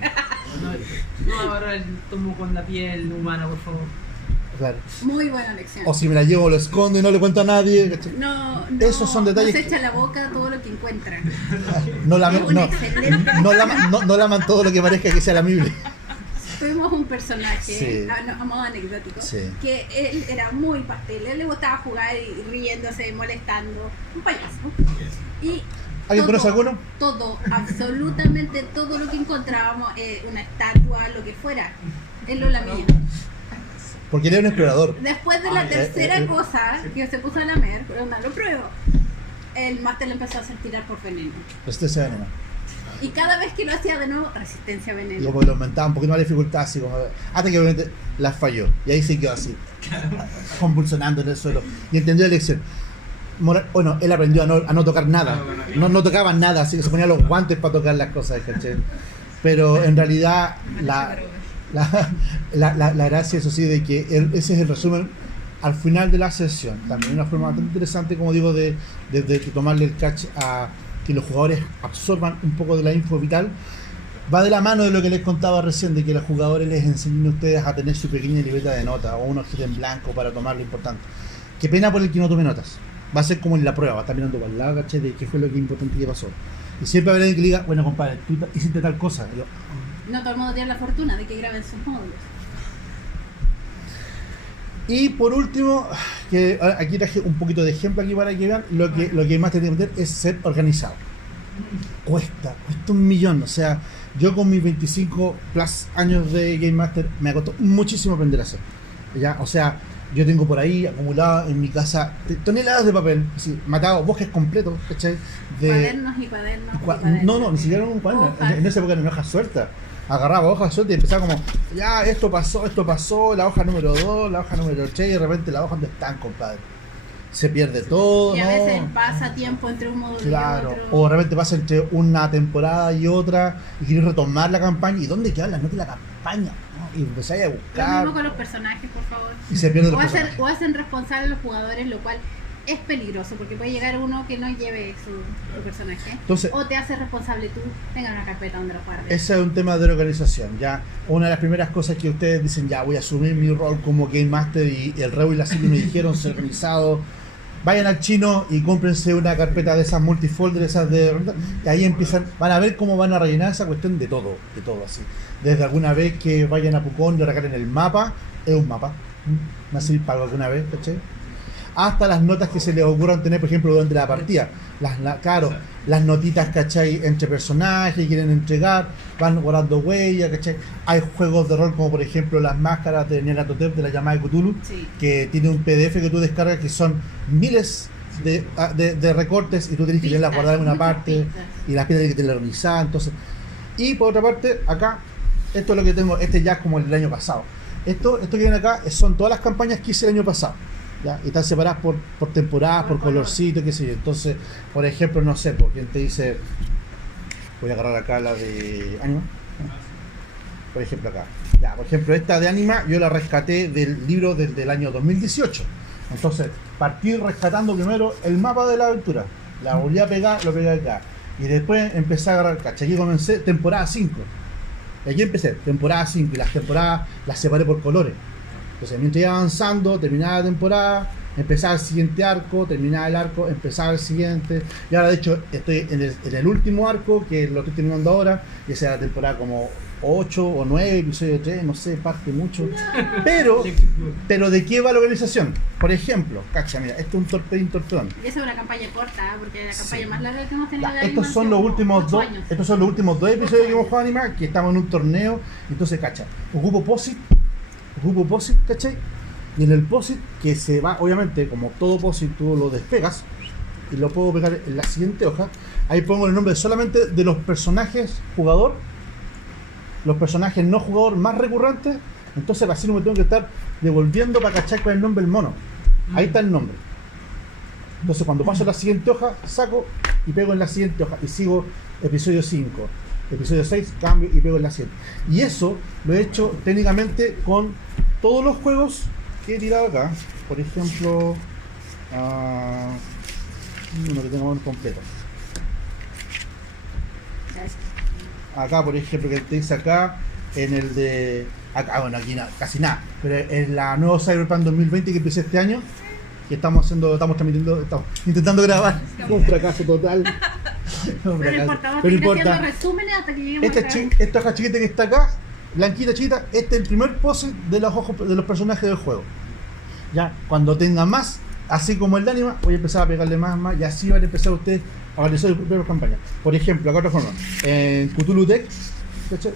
No agarrar el tomo con la piel humana, por favor. Claro. Muy buena lección. O si me la llevo, lo escondo y no le cuento a nadie. ¿Cachai? No, Esos son detalles no se que- echa la boca todo lo que encuentran. No Es laman, un no, excelente. no laman todo lo que parezca que sea lamible. Tuvimos un personaje, Sí. a modo anecdótico, Sí. que él era muy pastel, él le gustaba jugar y riéndose, molestando, un payaso. Y ¿Alguien conoce alguno? Todo, absolutamente todo lo que encontrábamos, una estatua, lo que fuera, él lo lamía. Porque él era un explorador. Después de la tercera cosa que se puso a lamer, pero no lo pruebo, el máster le empezó a hacer tirar por veneno. Resistencia a veneno. Y cada vez que lo hacía de nuevo, resistencia a Y veneno. como que le aumentaba un poquito más la dificultad, así como. Hasta que obviamente las falló. Y ahí se quedó así, convulsionando en el suelo. Y entendió la lección. Bueno, él aprendió a no tocar nada. No tocaba nada, así que se ponía los guantes para tocar las cosas, ¿cachai? Pero en realidad, la gracia, eso sí, de que ese es el resumen al final de la sesión. También una forma bastante interesante, como digo, de tomarle el catch a que los jugadores absorban un poco de la info vital. Va de la mano de lo que les contaba recién, de que los jugadores les enseñen a ustedes a tener su pequeña libreta de notas o un objeto en blanco para tomar lo importante. Qué pena por el que no tome notas. Va a ser como en la prueba, va a estar mirando para el lado, ¿cachai? De qué fue lo que importante que pasó. Y siempre habrá alguien que le diga, bueno, compadre, tú hiciste tal cosa. Y yo, No todo el mundo tiene la fortuna de que graben sus módulos. y por último, que aquí traje un poquito de ejemplo aquí para que vean, lo que más te tiene que meter es ser organizado. Cuesta un millón. O sea, yo con mis 25 plus años de Game Master me costó muchísimo aprender a hacer. ¿Ya? O sea, yo tengo por ahí acumulado en mi casa toneladas de papel, así, matado, bosques completos, ¿cachai? Cuadernos y cuadernos. y cuadernos. No, ni siquiera un cuaderno. Hojas. En esa época eran hojas sueltas. Agarraba hojas sueltas y empezaba como, ya, esto pasó, la hoja número 2, la hoja número 3, y de repente la hoja donde están, compadre. Se pierde todo, Y a ¿no? veces pasa tiempo entre un módulo Claro, y otro. o de repente pasa entre una temporada y otra y quieres retomar la campaña. ¿Y dónde quedan las notas de la campaña? ¿No? Y empezáis a Lo buscar mismo con los personajes, por favor. y se pierden los O hacen, personajes. o hacen responsables a los jugadores, lo cual es peligroso porque puede llegar uno que no lleve su personaje. Entonces, O te hace responsable tú, tenga una carpeta donde lo guardes. ese es un tema de organización. Ya, una de las primeras cosas que ustedes dicen, ya voy a asumir mi rol como Game Master, y el Reu y la Silvia me dijeron ser organizado. Vayan al chino y cómprense una carpeta de esas multifolder, esas de. Y ahí empiezan, van a ver cómo van a rellenar esa cuestión de todo así. Desde alguna vez que vayan a Pucón, le regalen el mapa, es un mapa. ¿Me va a servir para algo alguna vez, ¿cachai? Hasta las notas que se les ocurran tener, por ejemplo, durante la partida. Claro, las notitas, ¿cachai? Entre personajes que quieren entregar, van guardando huellas, ¿cachai? Hay juegos de rol como, por ejemplo, las máscaras de Nyarlathotep, de la llamada de Cthulhu, Sí. que tiene un PDF que tú descargas que son miles de recortes y tú tienes que irlas guardar en una Muchas parte pistas. y las pistas tienes que tenerlas organizadas. Entonces, y por otra parte, acá, esto es lo que tengo, este ya es como el del año pasado. Esto que viene acá son todas las campañas que hice el año pasado. ¿Ya? Y están separadas por temporadas, por colorcito, qué sé yo. Entonces, por ejemplo, no sé, porque te dice, voy a agarrar acá la de Anima, por ejemplo acá. Ya, por ejemplo, esta de Anima yo la rescaté del libro del año 2018. Entonces, partí rescatando primero el mapa de la aventura. La volví a pegar, lo pegué acá. Y después empecé a agarrar, ¿cachai? Aquí comencé temporada 5. Y aquí empecé, temporada 5. Y las temporadas las separé por colores. Entonces, mientras iba avanzando, terminaba la temporada, empezaba el siguiente arco, terminaba el arco, empezaba el siguiente. Y ahora, de hecho, estoy en el último arco, que lo estoy terminando ahora, y esa es la temporada como 8 o 9, episodio 3, no sé, parte mucho. Pero ¿de qué va la organización? Por ejemplo, cacha, mira, esto es un torpedón. Y esa es una campaña corta, porque la campaña más larga que hemos tenido Ya, de estos son animación, los últimos 8 dos, años. estos son los últimos 2 episodios que hemos jugado Anima, que estamos en un torneo. Entonces, cacha, ocupo POSIT, ¿cachai? Y en el POSIT, que se va, obviamente, como todo POSIT, tú lo despegas y lo puedo pegar en la siguiente hoja. Ahí pongo el nombre solamente de los personajes jugador, los personajes no jugador más recurrentes. Entonces así no me tengo que estar devolviendo para cachar con el nombre del mono. Ahí está el nombre. Entonces cuando paso a la siguiente hoja, saco y pego en la siguiente hoja y sigo episodio 5, episodio 6, cambio y pego en la siguiente. Y eso lo he hecho técnicamente con todos los juegos que he tirado acá. Por ejemplo, uno que tengo completo. Acá, por ejemplo, que te dice acá, en el de... Acá, bueno, aquí casi nada, pero en la nueva Cyberpunk 2020 que empecé este año, que estamos transmitiendo, estamos intentando grabar, un fracaso total. Pero importa, haciendo resúmenes hasta que lleguemos esta hoja chiquita que está acá, blanquita, chiquita, este es el primer pose de los ojos de los personajes del juego. Ya, cuando tenga más, así como el de Anima, voy a empezar a pegarle más, y así van a empezar ustedes a realizar sus primeras campañas. Por ejemplo, acá otra forma, en Cthulhu Deck,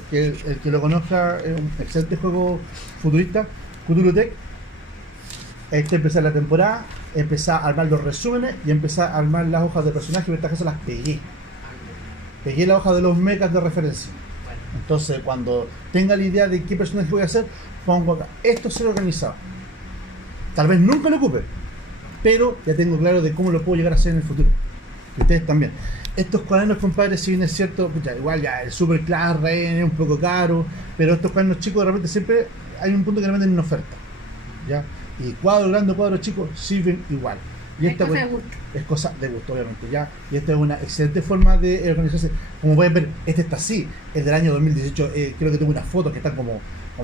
que el que lo conozca es un excelente juego futurista, Cthulhu Deck. Empezar la temporada, empezar a armar los resúmenes y empezar a armar las hojas de personajes, y en esta casa las pegué. Pegué la hoja de los mechas de referencia. Entonces, cuando tenga la idea de qué personaje voy a hacer, pongo acá. Esto será organizado. Tal vez nunca lo ocupe, pero ya tengo claro de cómo lo puedo llegar a hacer en el futuro. Y ustedes también. Estos cuadernos, compadres, si bien es cierto, pucha, igual ya el Super Class Rain es un poco caro, pero estos cuadernos chicos de repente siempre hay un punto que le venden en oferta. ¿Ya? Y cuadro grande, cuadro chico sirven igual. Y esta es cosa de gusto, obviamente, ¿ya? Y esta es una excelente forma de organizarse. Como pueden ver, este está así, es del año 2018. Creo que tengo unas fotos que están como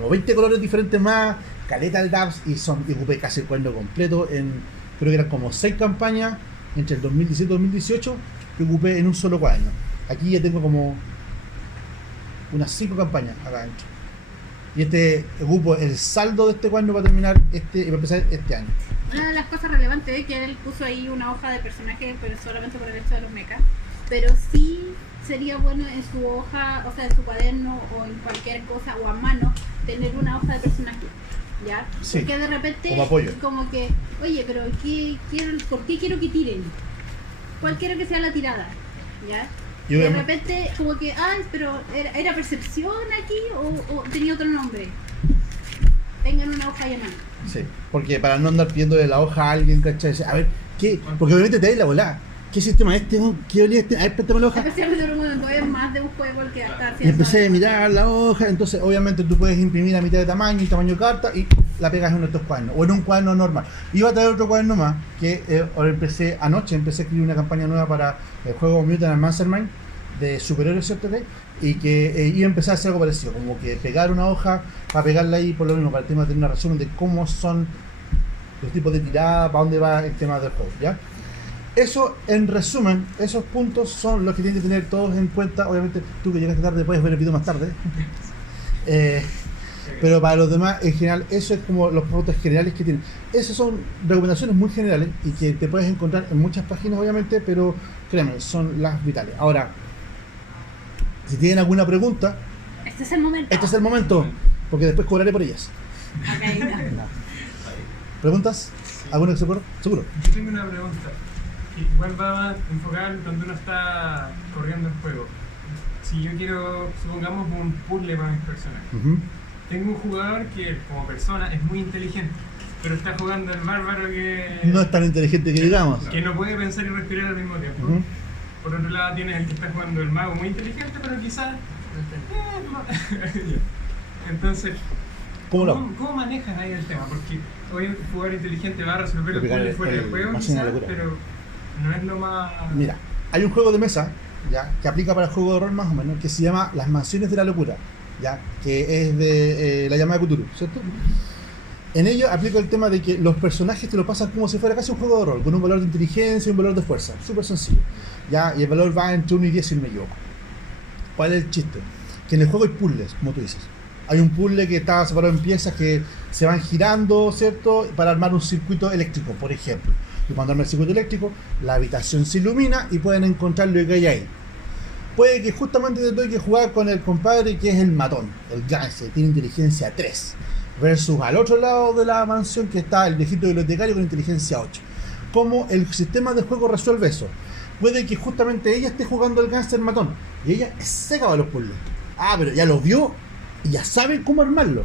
20 colores diferentes más, caleta de dabs, y ocupé casi el cuaderno completo en, creo que eran como 6 campañas entre el 2017 y 2018 que ocupé en un solo cuaderno. Aquí ya tengo como unas 5 campañas acá adentro. Y ocupo el saldo de este cuaderno para terminar y para empezar este año. Una de las cosas relevantes es que él puso ahí una hoja de personaje, pero solamente por el hecho de los mechas. Pero sí sería bueno en su hoja, o sea, en su cuaderno o en cualquier cosa o a mano, tener una hoja de personaje. ¿Ya? Sí, porque de repente como que, oye, pero ¿por qué quiero que tiren? ¿Cuál quiero que sea la tirada? ¿Ya? Y de repente como que, pero ¿era percepción aquí o tenía otro nombre? Tengan una hoja ahí a mano. Sí, porque para no andar pidiéndole la hoja a alguien, ¿cachai? A ver, ¿qué? Porque obviamente te da la volada. ¿Qué sistema es este? ¿Qué olía este? A ver, préstame la hoja. Especialmente cuando es más de un juego el que está haciendo. Y empecé a mirar la hoja, entonces obviamente tú puedes imprimir a mitad de tamaño y tamaño de carta y la pegas en uno de estos cuadernos, o en un cuaderno normal. Iba a traer otro cuaderno más, que ahora anoche empecé a escribir una campaña nueva para el juego Mutant Mastermind de superhéroes, ¿cierto? Y que iba a empezar a hacer algo parecido, como que pegar una hoja para pegarla ahí por lo mismo, para el tema de tener una resumen de cómo son los tipos de tirada, para dónde va el tema del juego, ¿ya? Eso, en resumen, esos puntos son los que tienen que tener todos en cuenta. Obviamente, tú que llegaste tarde puedes ver el video más tarde. Pero para los demás, en general, eso es como los puntos generales que tienen. Esas son recomendaciones muy generales y que te puedes encontrar en muchas páginas, obviamente, pero créeme, son las vitales. Ahora, si tienen alguna pregunta, este es el momento. Este es el momento, porque después cobraré por ellas. Okay, no. ¿Preguntas? ¿Alguna que se acuerda? Seguro. Yo tengo una pregunta. Igual va a enfocar donde uno está corriendo el juego. Si yo quiero, supongamos, un puzzle para mis personajes. Tengo un jugador que como persona es muy inteligente, pero está jugando el bárbaro que... No es tan inteligente que digamos. Que no puede pensar y respirar al mismo tiempo. Por otro lado tienes el que está jugando el mago muy inteligente, pero quizás... Entonces, ¿cómo manejas ahí el tema? Porque hoy un jugador inteligente va a resolver los puzzles fuera del juego, quizás, pero no es lo más... Mira, hay un juego de mesa, ¿ya?, que aplica para el juego de rol más o menos, que se llama Las Mansiones de la Locura, ¿ya?, que es de la llamada Cthulhu, ¿cierto? En ello aplica el tema de que los personajes te lo pasan como si fuera casi un juego de rol, con un valor de inteligencia y un valor de fuerza, súper sencillo, ¿ya? Y el valor va entre 1 y 10 si no me equivoco. ¿Cuál es el chiste? Que en el juego hay puzzles, como tú dices. Hay un puzzle que está separado en piezas que se van girando, ¿cierto?, para armar un circuito eléctrico, por ejemplo. Y cuando arma el circuito eléctrico, la habitación se ilumina y pueden encontrar lo que hay ahí. Puede que justamente te toque jugar con el compadre que es el matón, el gangster, tiene inteligencia 3. versus al otro lado de la mansión que está el viejito bibliotecario con inteligencia 8. ¿Cómo el sistema de juego resuelve eso? Puede que justamente ella esté jugando el gánster matón y ella es seca para los puzzles. Ah, pero ya lo vio y ya sabe cómo armarlo.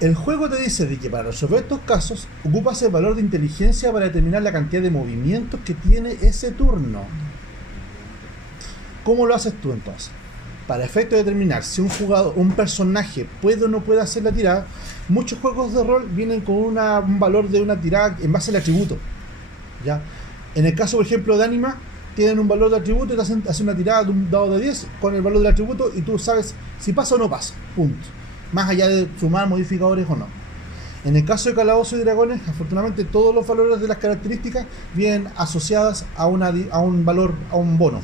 El juego te dice de que para resolver estos casos ocupas el valor de inteligencia para determinar la cantidad de movimientos que tiene ese turno. ¿Cómo lo haces tú entonces? Para efecto de determinar si un personaje puede o no puede hacer la tirada, muchos juegos de rol vienen con un valor de una tirada en base al atributo. ¿Ya? En el caso, por ejemplo, de Anima, tienen un valor de atributo y te hacen una tirada de un dado de 10 con el valor del atributo y tú sabes si pasa o no pasa. Punto. Más allá de sumar modificadores o no. En el caso de Calabozos y Dragones, afortunadamente todos los valores de las características vienen asociadas a un valor, a un bono,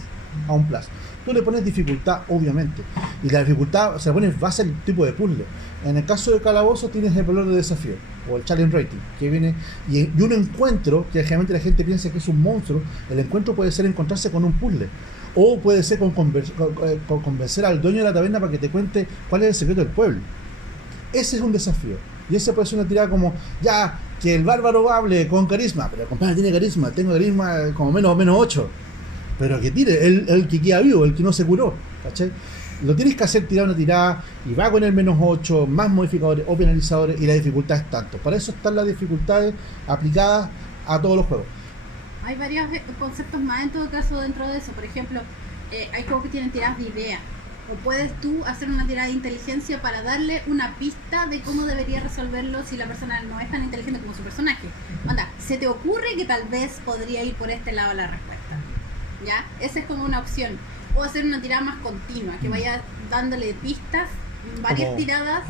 a un plus. Tú le pones dificultad, obviamente, y la dificultad se la pones base al tipo de puzzle. En el caso de Calabozos tienes el valor de desafío, o el challenge rating, que viene, y un encuentro, que generalmente la gente piensa que es un monstruo, el encuentro puede ser encontrarse con un puzzle, o puede ser con convencer al dueño de la taberna para que te cuente cuál es el secreto del pueblo. Ese es un desafío, y ese puede ser una tirada como, ya, que el bárbaro hable con carisma, pero el compadre tiene carisma, tengo carisma como menos 8. Pero que tire, el que queda vivo, el que no se curó, ¿cachai? Lo tienes que hacer tirar una tirada y va con el menos 8, más modificadores o penalizadores, y la dificultad es tanto. Para eso están las dificultades aplicadas a todos los juegos. Hay varios conceptos más en todo caso dentro de eso. Por ejemplo, hay juegos que tienen tiradas de idea. O puedes tú hacer una tirada de inteligencia para darle una pista de cómo debería resolverlo si la persona no es tan inteligente como su personaje. Anda, se te ocurre que tal vez podría ir por este lado la respuesta. ¿Ya? Esa es como una opción. O hacer una tirada más continua, que vaya dándole pistas, varias tiradas.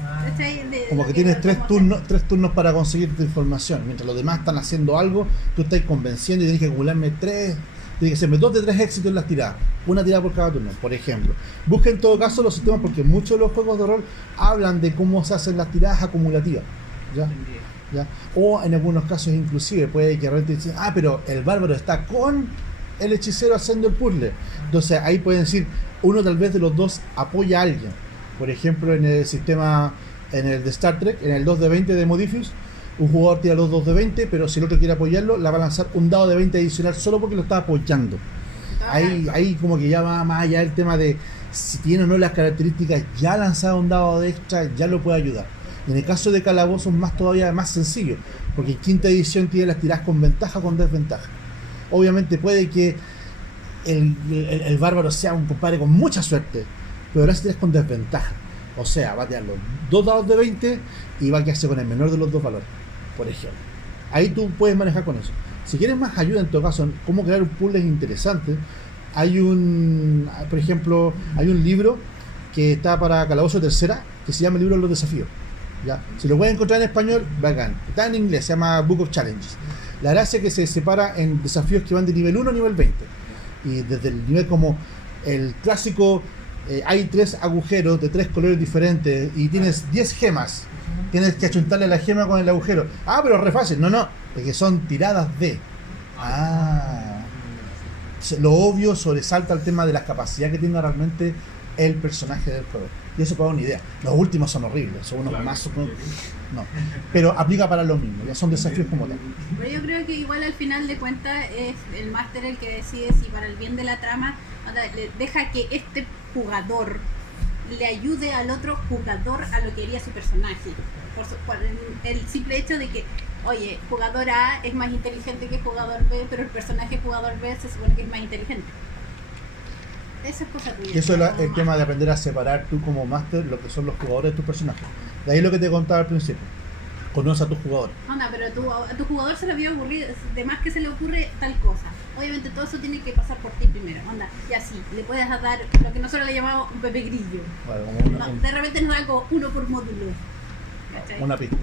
Como que tienes tres turnos para conseguir tu información. Mientras los demás están haciendo algo, tú estás convenciendo y tienes que acumularme tienes que hacerme 2 de 3 éxitos en las tiradas. Una tirada por cada turno, por ejemplo. Busca en todo caso los sistemas, porque muchos de los juegos de rol hablan de cómo se hacen las tiradas acumulativas. ¿Ya? ¿Ya? O en algunos casos inclusive puede que de repente dicen, pero el bárbaro está con el hechicero haciendo el puzzle. Entonces ahí pueden decir, uno tal vez de los dos apoya a alguien. Por ejemplo, en el sistema, en el de Star Trek, en el 2 de 20 de Modifius, un jugador tira los 2 de 20, pero si el otro quiere apoyarlo, la va a lanzar un dado de 20 adicional solo porque lo está apoyando. Ahí como que ya va más allá el tema de si tiene o no las características, ya lanzado un dado de extra, ya lo puede ayudar. En el caso de Calabozos más todavía más sencillo, porque en quinta edición tiene las tiradas con ventaja o con desventaja. Obviamente puede que el bárbaro sea un compadre con mucha suerte, pero ahora se tiras con desventaja. O sea, va a tirar los 2 dados de 20 y va a quedarse con el menor de los 2 valores, por ejemplo. Ahí tú puedes manejar con eso. Si quieres más ayuda en todo caso en cómo crear un puzzle interesante, por ejemplo, hay un libro que está para Calabozo Tercera que se llama el libro de los desafíos. ¿Ya? Si lo pueden encontrar en español, bacán. Está en inglés, se llama Book of Challenges. La gracia es que se separa en desafíos que van de nivel 1 a nivel 20. Y desde el nivel como el clásico, hay 3 agujeros de 3 colores diferentes y tienes 10 gemas. Tienes que achuntarle la gema con el agujero. Pero re fácil. No, es que son tiradas de. Lo obvio sobresalta el tema de la capacidad que tenga realmente el personaje del juego. Y eso para una idea. Los últimos son horribles, son unos más... No, pero aplica para lo mismo, ya son desafíos como tal. Pero yo creo que igual al final de cuentas es el máster el que decide si para el bien de la trama deja que este jugador le ayude al otro jugador a lo que haría su personaje. Por el simple hecho de que, oye, jugador A es más inteligente que jugador B, pero el personaje jugador B se supone que es más inteligente. Esa es cosa tuya. Eso es el tema de aprender a separar tú como máster lo que son los jugadores de tu personaje. De ahí lo que te contaba al principio. Conoce a tus jugadores. Pero a tu jugador se le había ocurrido, de más que se le ocurre tal cosa. Obviamente todo eso tiene que pasar por ti primero. Y así, le puedes dar lo que nosotros le llamamos un Pepe Grillo. De repente nos da como 1 por módulo. ¿Cachai? Una pista.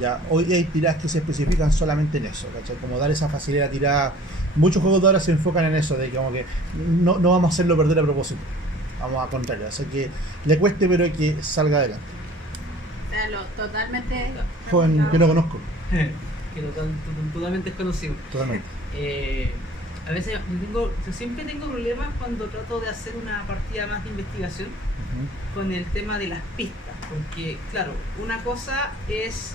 Ya, hoy hay tiradas que se especifican solamente en eso, ¿cachai? Como dar esa facilidad de tirada. Muchos juegos de ahora se enfocan en eso, de que como que no vamos a hacerlo perder a propósito. Vamos a contrario, así que le cueste pero que salga adelante. O sea, totalmente... Joven, yo lo conozco. Que totalmente desconocido. Totalmente. A veces yo siempre tengo problemas cuando trato de hacer una partida más de investigación con el tema de las pistas, porque claro, una cosa es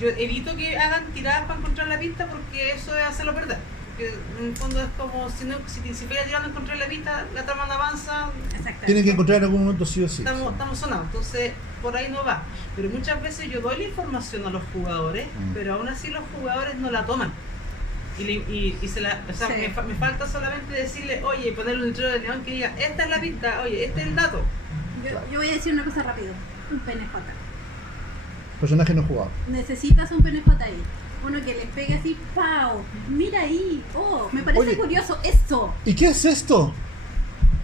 yo evito que hagan tiradas para encontrar la pista porque eso es hacerlo perder. Porque en el fondo es como si fuera tirando a encontrar la pista, la trama no avanza. Exactamente. Tienen que encontrar en algún momento sí o sí. Estamos sonados, entonces por ahí no va. Pero muchas veces yo doy la información a los jugadores, pero aún así los jugadores no la toman. Y se la, o sea, Sí. me falta solamente decirle, oye, ponerle un letrero de neón que diga, esta es la pista, oye, este es el dato. Yo voy a decir una cosa rápido. Un PNJ. Personaje no jugado. Necesitas un PNJ ahí. Uno que les pegue así, ¡pau! Mira ahí, oh, me parece Oye. curioso esto. ¿Y qué es esto?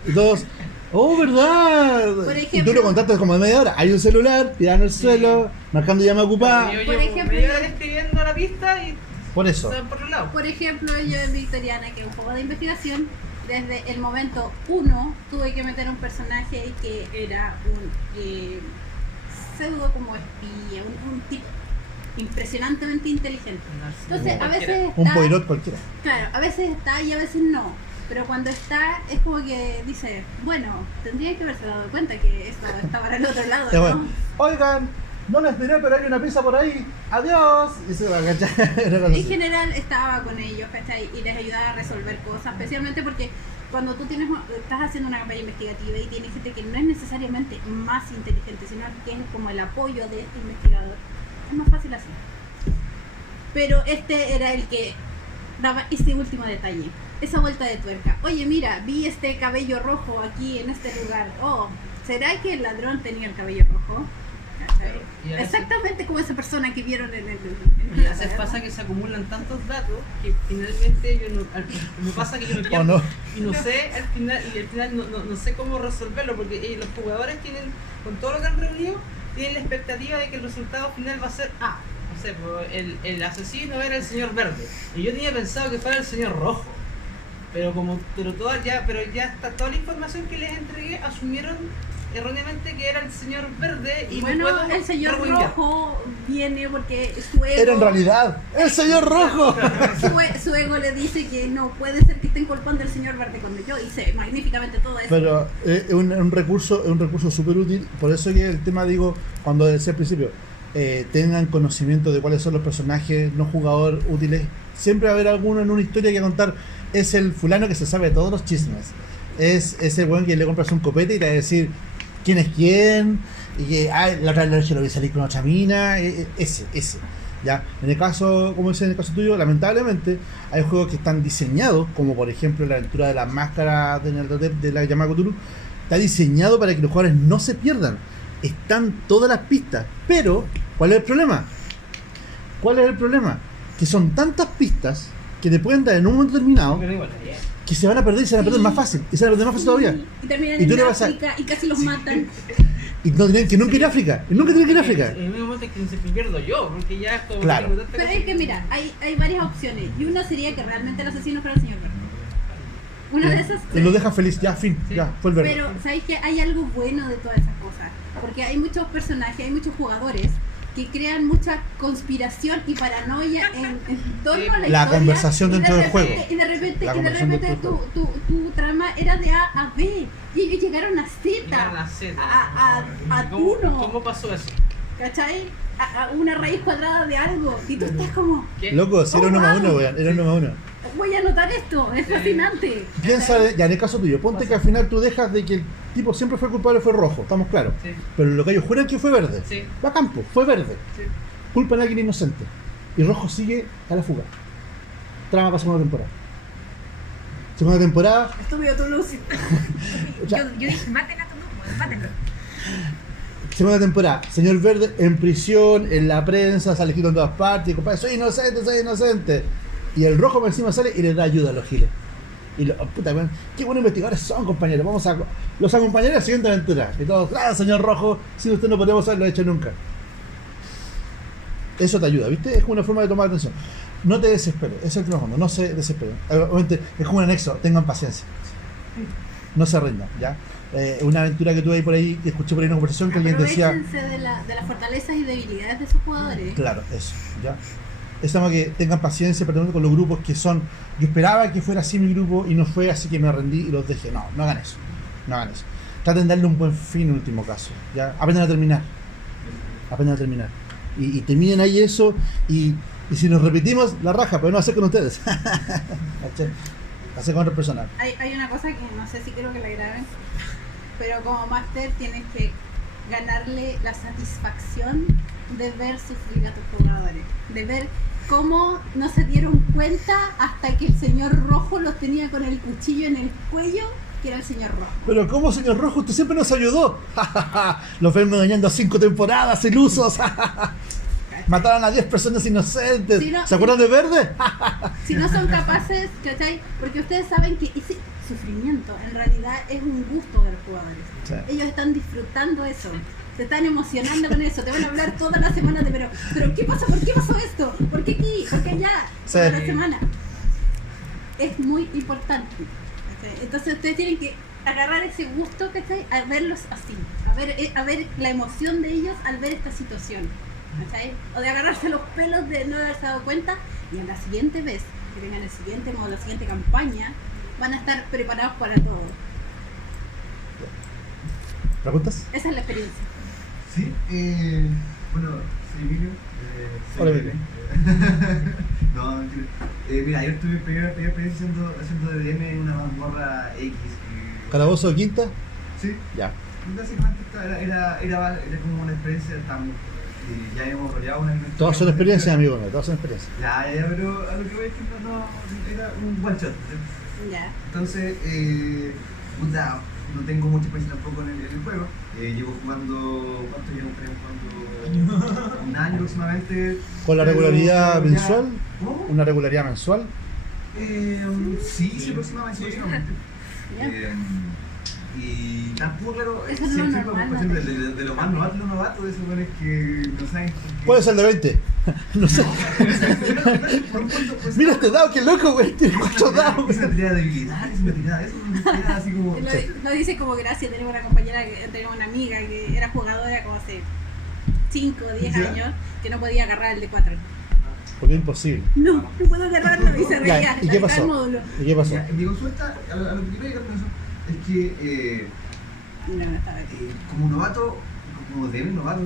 Y todos, oh, ¿verdad? Por Y ejemplo- tú lo contaste como de media hora. Hay un celular, tirado en el suelo, marcando llama ocupada. Yo por llevo ejemplo, media hora describiendo la pista y Por eso. se van por un lado. Por ejemplo, yo en Victoriana, que es un juego de investigación, desde el momento 1 tuve que meter un personaje que era un pseudo como espía, un tipo impresionantemente inteligente. Entonces, a veces Un está, Poirot cualquiera. claro, a veces está y a veces no. Pero cuando está, es como que dice, bueno, tendría que haberse dado cuenta que esto está para el otro lado, Ya, ¿no? bueno. Oigan, no les diré, pero hay una pizza por ahí. Adiós. Y se va a cachar. En general estaba con ellos, ¿cachai? Y les ayudaba a resolver cosas, especialmente porque cuando tú estás haciendo una campaña investigativa y tienes gente que no es necesariamente más inteligente, sino que es como el apoyo de este investigador, es más fácil así. Pero este era el que daba ese último detalle, esa vuelta de tuerca. Oye, mira, vi este cabello rojo aquí en este lugar. Oh, ¿será que el ladrón tenía el cabello rojo? ¿Cachai? Y a veces- Exactamente como esa persona que vieron en el... Y a veces pasa que se acumulan tantos datos que finalmente me pasa que yo me pierdo ¿O no? y no sé al final, no sé cómo resolverlo porque los jugadores tienen, con todo lo que han reunido, tienen la expectativa de que el resultado final va a ser no sé, pues, el asesino era el señor verde y yo tenía pensado que fuera el señor rojo. Pero ya está toda la información que les entregué, asumieron erróneamente que era el señor verde y Bueno, me puedo el señor reguingar. rojo viene porque su ego, Era en realidad el señor rojo. su ego le dice que no puede ser que estén culpando al señor verde cuando yo hice magníficamente todo eso. Pero es un recurso súper útil. Por eso que el tema, digo, cuando decía al principio, tengan conocimiento de cuáles son los personajes no jugador útiles. Siempre va a haber alguno en una historia que contar. Es el fulano que se sabe de todos los chismes. Es ese weón que le compras un copete y te va a decir quién es quién. Y que la otra noche lo vi salir con otra mina. Ese. ¿Ya? En el caso, como dice en el caso tuyo, lamentablemente hay juegos que están diseñados, como por ejemplo la aventura de las máscaras de Nyarlathotep de la llamada Cthulhu, está diseñado para que los jugadores no se pierdan. Están todas las pistas, pero ¿cuál es el problema? Que son tantas pistas que te pueden dar en un momento determinado Pero igual, que se van a perder y se van a perder más fácil. Y se van a perder más fácil todavía. Y terminan Y tú en le vas a- África y casi los matan. Y no tienen que nunca ir a África. Y nunca tienen que ir a África. En un momento que me pierdo yo, porque ya es como Claro. tengo tanta Pero cosa es que mira, hay varias opciones. Y una sería que realmente el asesino fuera el señor verde. Una de esas... Y lo deja feliz. Ya, fin. Sí. Ya, fue el verde. Pero, ¿sabéis que hay algo bueno de todas esas cosas? Porque hay muchos personajes, hay muchos jugadores que crean mucha conspiración y paranoia en torno a la La historia. conversación Y de dentro del repente- juego. Y de repente, La conversación dentro del tu trama era de A a B. Y ellos llegaron a Z. Llegaron a Z. A ¿Cómo, uno. ¿Cómo pasó eso? ¿Cachai? A una raíz cuadrada de algo. Y tú estás como, ¿Qué? Loco, si era Oh, uno más wow. uno, weón. Era uno más uno. voy a anotar esto. Es fascinante. Piensa, ya en el caso tuyo, ponte que al final tú dejas de que el tipo siempre fue culpable, fue rojo, estamos claros. Sí. Pero lo que ellos juran que fue verde. Sí. Va a campo, fue verde. Sí. Culpan a alguien inocente. Y rojo sigue a la fuga. Trama para segunda temporada. Segunda temporada. Estúpido tu luz. O sea, Yo dije, maten a todos, mátenlo. segunda temporada. Señor Verde en prisión, en la prensa, sale escrito en todas partes. Y compadre, soy inocente, soy inocente. Y el rojo por encima sale y le da ayuda a los giles. Y los, puta, man, qué buenos investigadores son, compañeros. Vamos a los acompañaré a la siguiente aventura. Y todos, señor rojo, si usted no podemos haberlo hecho nunca. Eso te ayuda, ¿viste? Es como una forma de tomar atención. No te desesperes, ese es el primer fondo, no se desesperen. Obviamente es como un anexo, tengan paciencia. No se rindan, ¿ya? Una aventura que tuve ahí por ahí, que escuché por ahí una conversación que alguien decía. Aprovechense de las fortalezas y debilidades de sus jugadores. Claro, eso, ¿ya? es tema que tengan paciencia perdón, con los grupos que son. Yo esperaba que fuera así mi grupo y no fue, así que me rendí y los dejé. No, no hagan eso. No hagan eso. Traten de darle un buen fin en último caso. ¿Ya? Aprendan a terminar. Aprendan a terminar. Y terminen ahí eso. Y si nos repetimos, la raja, pero no hacer con ustedes. Hacer con otras personas. Hay una cosa que no sé si quiero que la graben, pero como máster tienes que ganarle la satisfacción de ver sufrir a tus jugadores, de ver cómo no se dieron cuenta hasta que el señor rojo los tenía con el cuchillo en el cuello, que era el señor rojo. Pero ¿cómo, señor rojo? Usted siempre nos ayudó. Los vengo engañando a 5 temporadas, ilusos. Mataron a 10 personas inocentes. Si no, ¿se acuerdan de Verde? Si no son capaces, ¿cachai? Porque ustedes saben que ese sufrimiento en realidad es un gusto de los jugadores. Sí. Ellos están disfrutando eso. Se están emocionando con eso, te van a hablar toda la semana de pero ¿qué pasa? ¿Por qué pasó esto? ¿Por qué aquí? ¿Por qué allá? Sí. Toda la semana. Es muy importante. ¿Cachai? Entonces ustedes tienen que agarrar ese gusto, ¿cachai? A verlos así, a ver la emoción de ellos al ver esta situación, ¿cachai? O de agarrarse los pelos de no haberse dado cuenta, y en la siguiente vez que tengan el siguiente modo, la siguiente campaña, van a estar preparados para todo. ¿Preguntas? Esa es la experiencia. Sí, bueno, soy Emilio. Hola, Emilio. No, mentira. Mira, yo estuve primera experiencia haciendo DDM en una mazmorra X. ¿Calabozo de quinta? Sí, Ya. básicamente era como una experiencia tan. Ya hemos rodeado una. Todas son experiencias, amigo mío, todas son experiencias. Ya, pero a lo que voy es que no era un one shot. Ya. Entonces, puta, no tengo mucha experiencia tampoco en el juego. Llevo jugando, ¿cuánto llevo jugando? Un año aproximadamente. ¿Con la Pero regularidad ya- mensual? ¿Cómo? ¿Una regularidad mensual? Sí, aproximadamente. Ya. Y tampoco, claro, Eso no es siempre normal, por ejemplo, ¿no? de lo más novato, lo novato, de esos buenos que no saben. por qué- Puede ser de 20. No sé. Por un punto, pues, Mira este dado, qué loco, güey. Tiene 4 dados. Es una tirada de habilidades, es una tirada de eso, era así como. Lo dice como gracia, tenemos una compañera, tenemos una amiga que era jugadora como hace 5 o 10 ¿Ya? años, que no podía agarrar el de 4. Porque es imposible. No puedo agarrarlo, y se reía. Ya, ¿y la qué mitad pasó? del módulo. ¿Y qué pasó? Ya, mi consulta, a lo que quiero llegar con eso, es que No, no estaba aquí. como novato, como DM novato,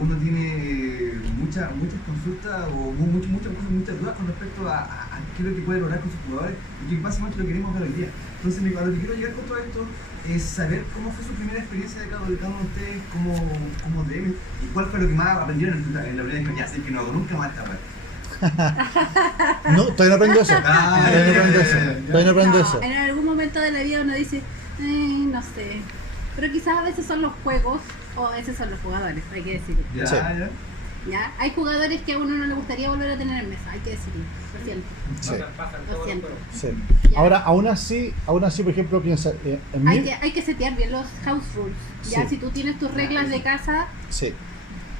uno tiene muchas consultas o muchas dudas con respecto a qué es lo que puede lograr con sus jugadores y que básicamente lo queremos ver hoy día. Entonces, a lo que quiero llegar con todo esto es saber cómo fue su primera experiencia de cada uno de ustedes como DM y cuál fue lo que más aprendieron en la primera experiencia. Así que no hago nunca más esta parte. No, todavía no aprendo eso. Todavía no aprendo eso. Todavía no aprendo No, eso. en algún momento de la vida uno dice, no sé. Pero quizás a veces son los juegos o a veces son los jugadores, hay que decirlo. Ya, Sí. ya. ¿Ya? Hay jugadores que a uno no le gustaría volver a tener en mesa, hay que decirlo. Lo siento. Sí, Pasan Lo todos los siento. juegos. sí. Ya. Ahora, aún así, por ejemplo, piensa en mí. Hay que setear bien los house rules. Ya, Sí. si tú tienes tus reglas de casa, Sí.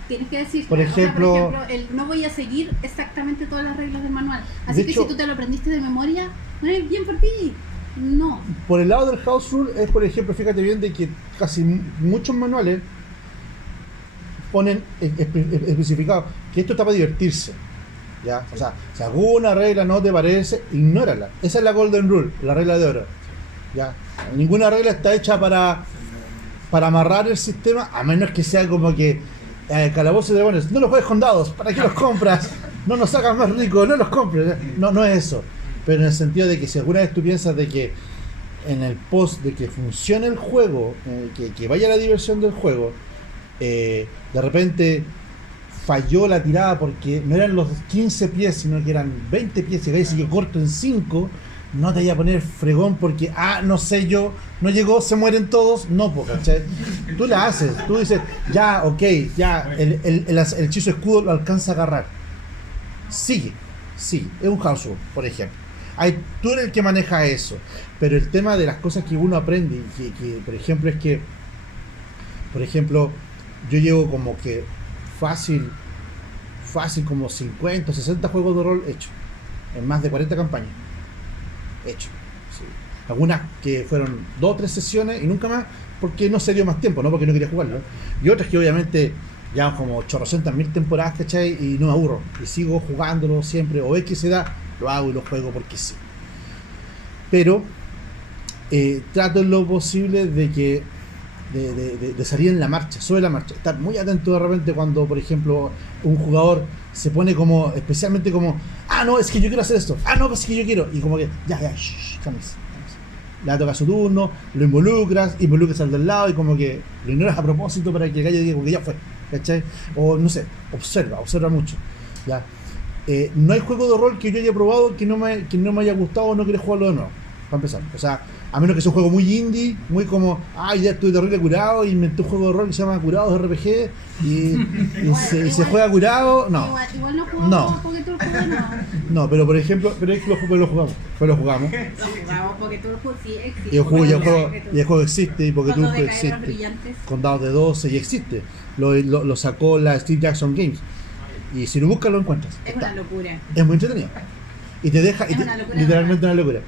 tienes que decir, Por ejemplo, no voy a seguir exactamente todas las reglas del manual. De Así que hecho- si tú te lo aprendiste de memoria, no es bien por ti. No. Por el lado del house rule es, por ejemplo, fíjate bien de que casi muchos manuales ponen especificado que esto está para divertirse. ¿Ya? O sea, si alguna regla no te parece, ignórala. Esa es la golden rule, la regla de oro. ¿Ya? Ninguna regla está hecha para amarrar el sistema, a menos que sea como que Calabozo de Dragones, no los juegues con dados, ¿para qué los compras? No nos hagas más ricos, no los compres. No es eso. Pero en el sentido de que si alguna vez tú piensas de que en el post de que funcione el juego, que vaya la diversión del juego, de repente falló la tirada porque no eran los 15 pies, sino que eran 20 pies, y veis que corto en 5, no te vaya a poner fregón porque, no sé yo, no llegó, se mueren todos, no, ¿cachai? Tú la haces, tú dices, ya, ok, ya, el hechizo escudo lo alcanza a agarrar. Sigue, es un house rule, por ejemplo. Tú eres el que maneja eso, pero el tema de las cosas que uno aprende, que por ejemplo es que, por ejemplo, yo llevo como que fácil como 50 o 60 juegos de rol hechos, en más de 40 campañas, hechos. Sí. Algunas que fueron 2 o 3 sesiones y nunca más, porque no se dio más tiempo, no porque no quería jugarlo, y otras que obviamente ya como 800.000 temporadas, ¿cachai? Y no me aburro, y sigo jugándolo siempre, o es que se da, lo hago y lo juego porque sí. Pero trato en lo posible de que de salir en la marcha, sobre la marcha, estar muy atento de repente cuando, por ejemplo, un jugador se pone como, especialmente como, no, es que yo quiero hacer esto, no, pues es que yo quiero, y como que, ya, cámbiese. Le toca su turno, lo involucras al del lado y como que lo ignoras a propósito para que el gallo diga que ya fue, ¿cachai? O no sé, observa mucho, ¿ya? No hay juego de rol que yo haya probado que no me haya gustado o no quiera jugarlo de nuevo, para empezar. O sea, a menos que sea un juego muy indie, muy como, ya estoy terrible curado, y inventé un juego de rol que se llama Curados RPG y se juega curado, no. Igual no jugamos porque tú el juego no, pero por ejemplo, pero es que lo jugamos. Lo jugamos porque tú el juego sí existe. Y el juego existe, y porque tú existe. Con dados de 12 y existe. Lo sacó la Steve Jackson Games. Y si lo buscas lo encuentras. Es una locura. Es muy entretenido. Y te deja, literalmente una locura.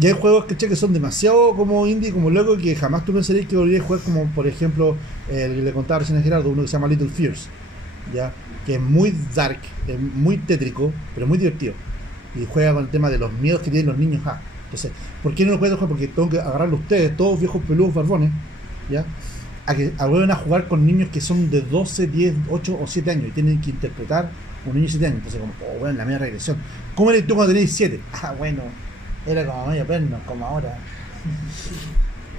Y hay juegos que son demasiado como indie, como loco, que jamás tú pensarías que volverías a jugar, como por ejemplo el que le contaba recién a Gerardo, uno que se llama Little Fears, ¿ya? Que es muy dark, es muy tétrico, pero muy divertido. Y juega con el tema de los miedos que tienen los niños. Entonces, ¿por qué no lo pueden jugar? Porque tengo que agarrarlo ustedes, todos viejos peludos barbones, ¿ya? A vuelven a jugar con niños que son de 12, 10, 8 o 7 años y tienen que interpretar un niño de 7 años. Entonces, como, bueno, la media regresión. ¿Cómo eres tú cuando tenías 7? Bueno, era como medio perno, como ahora.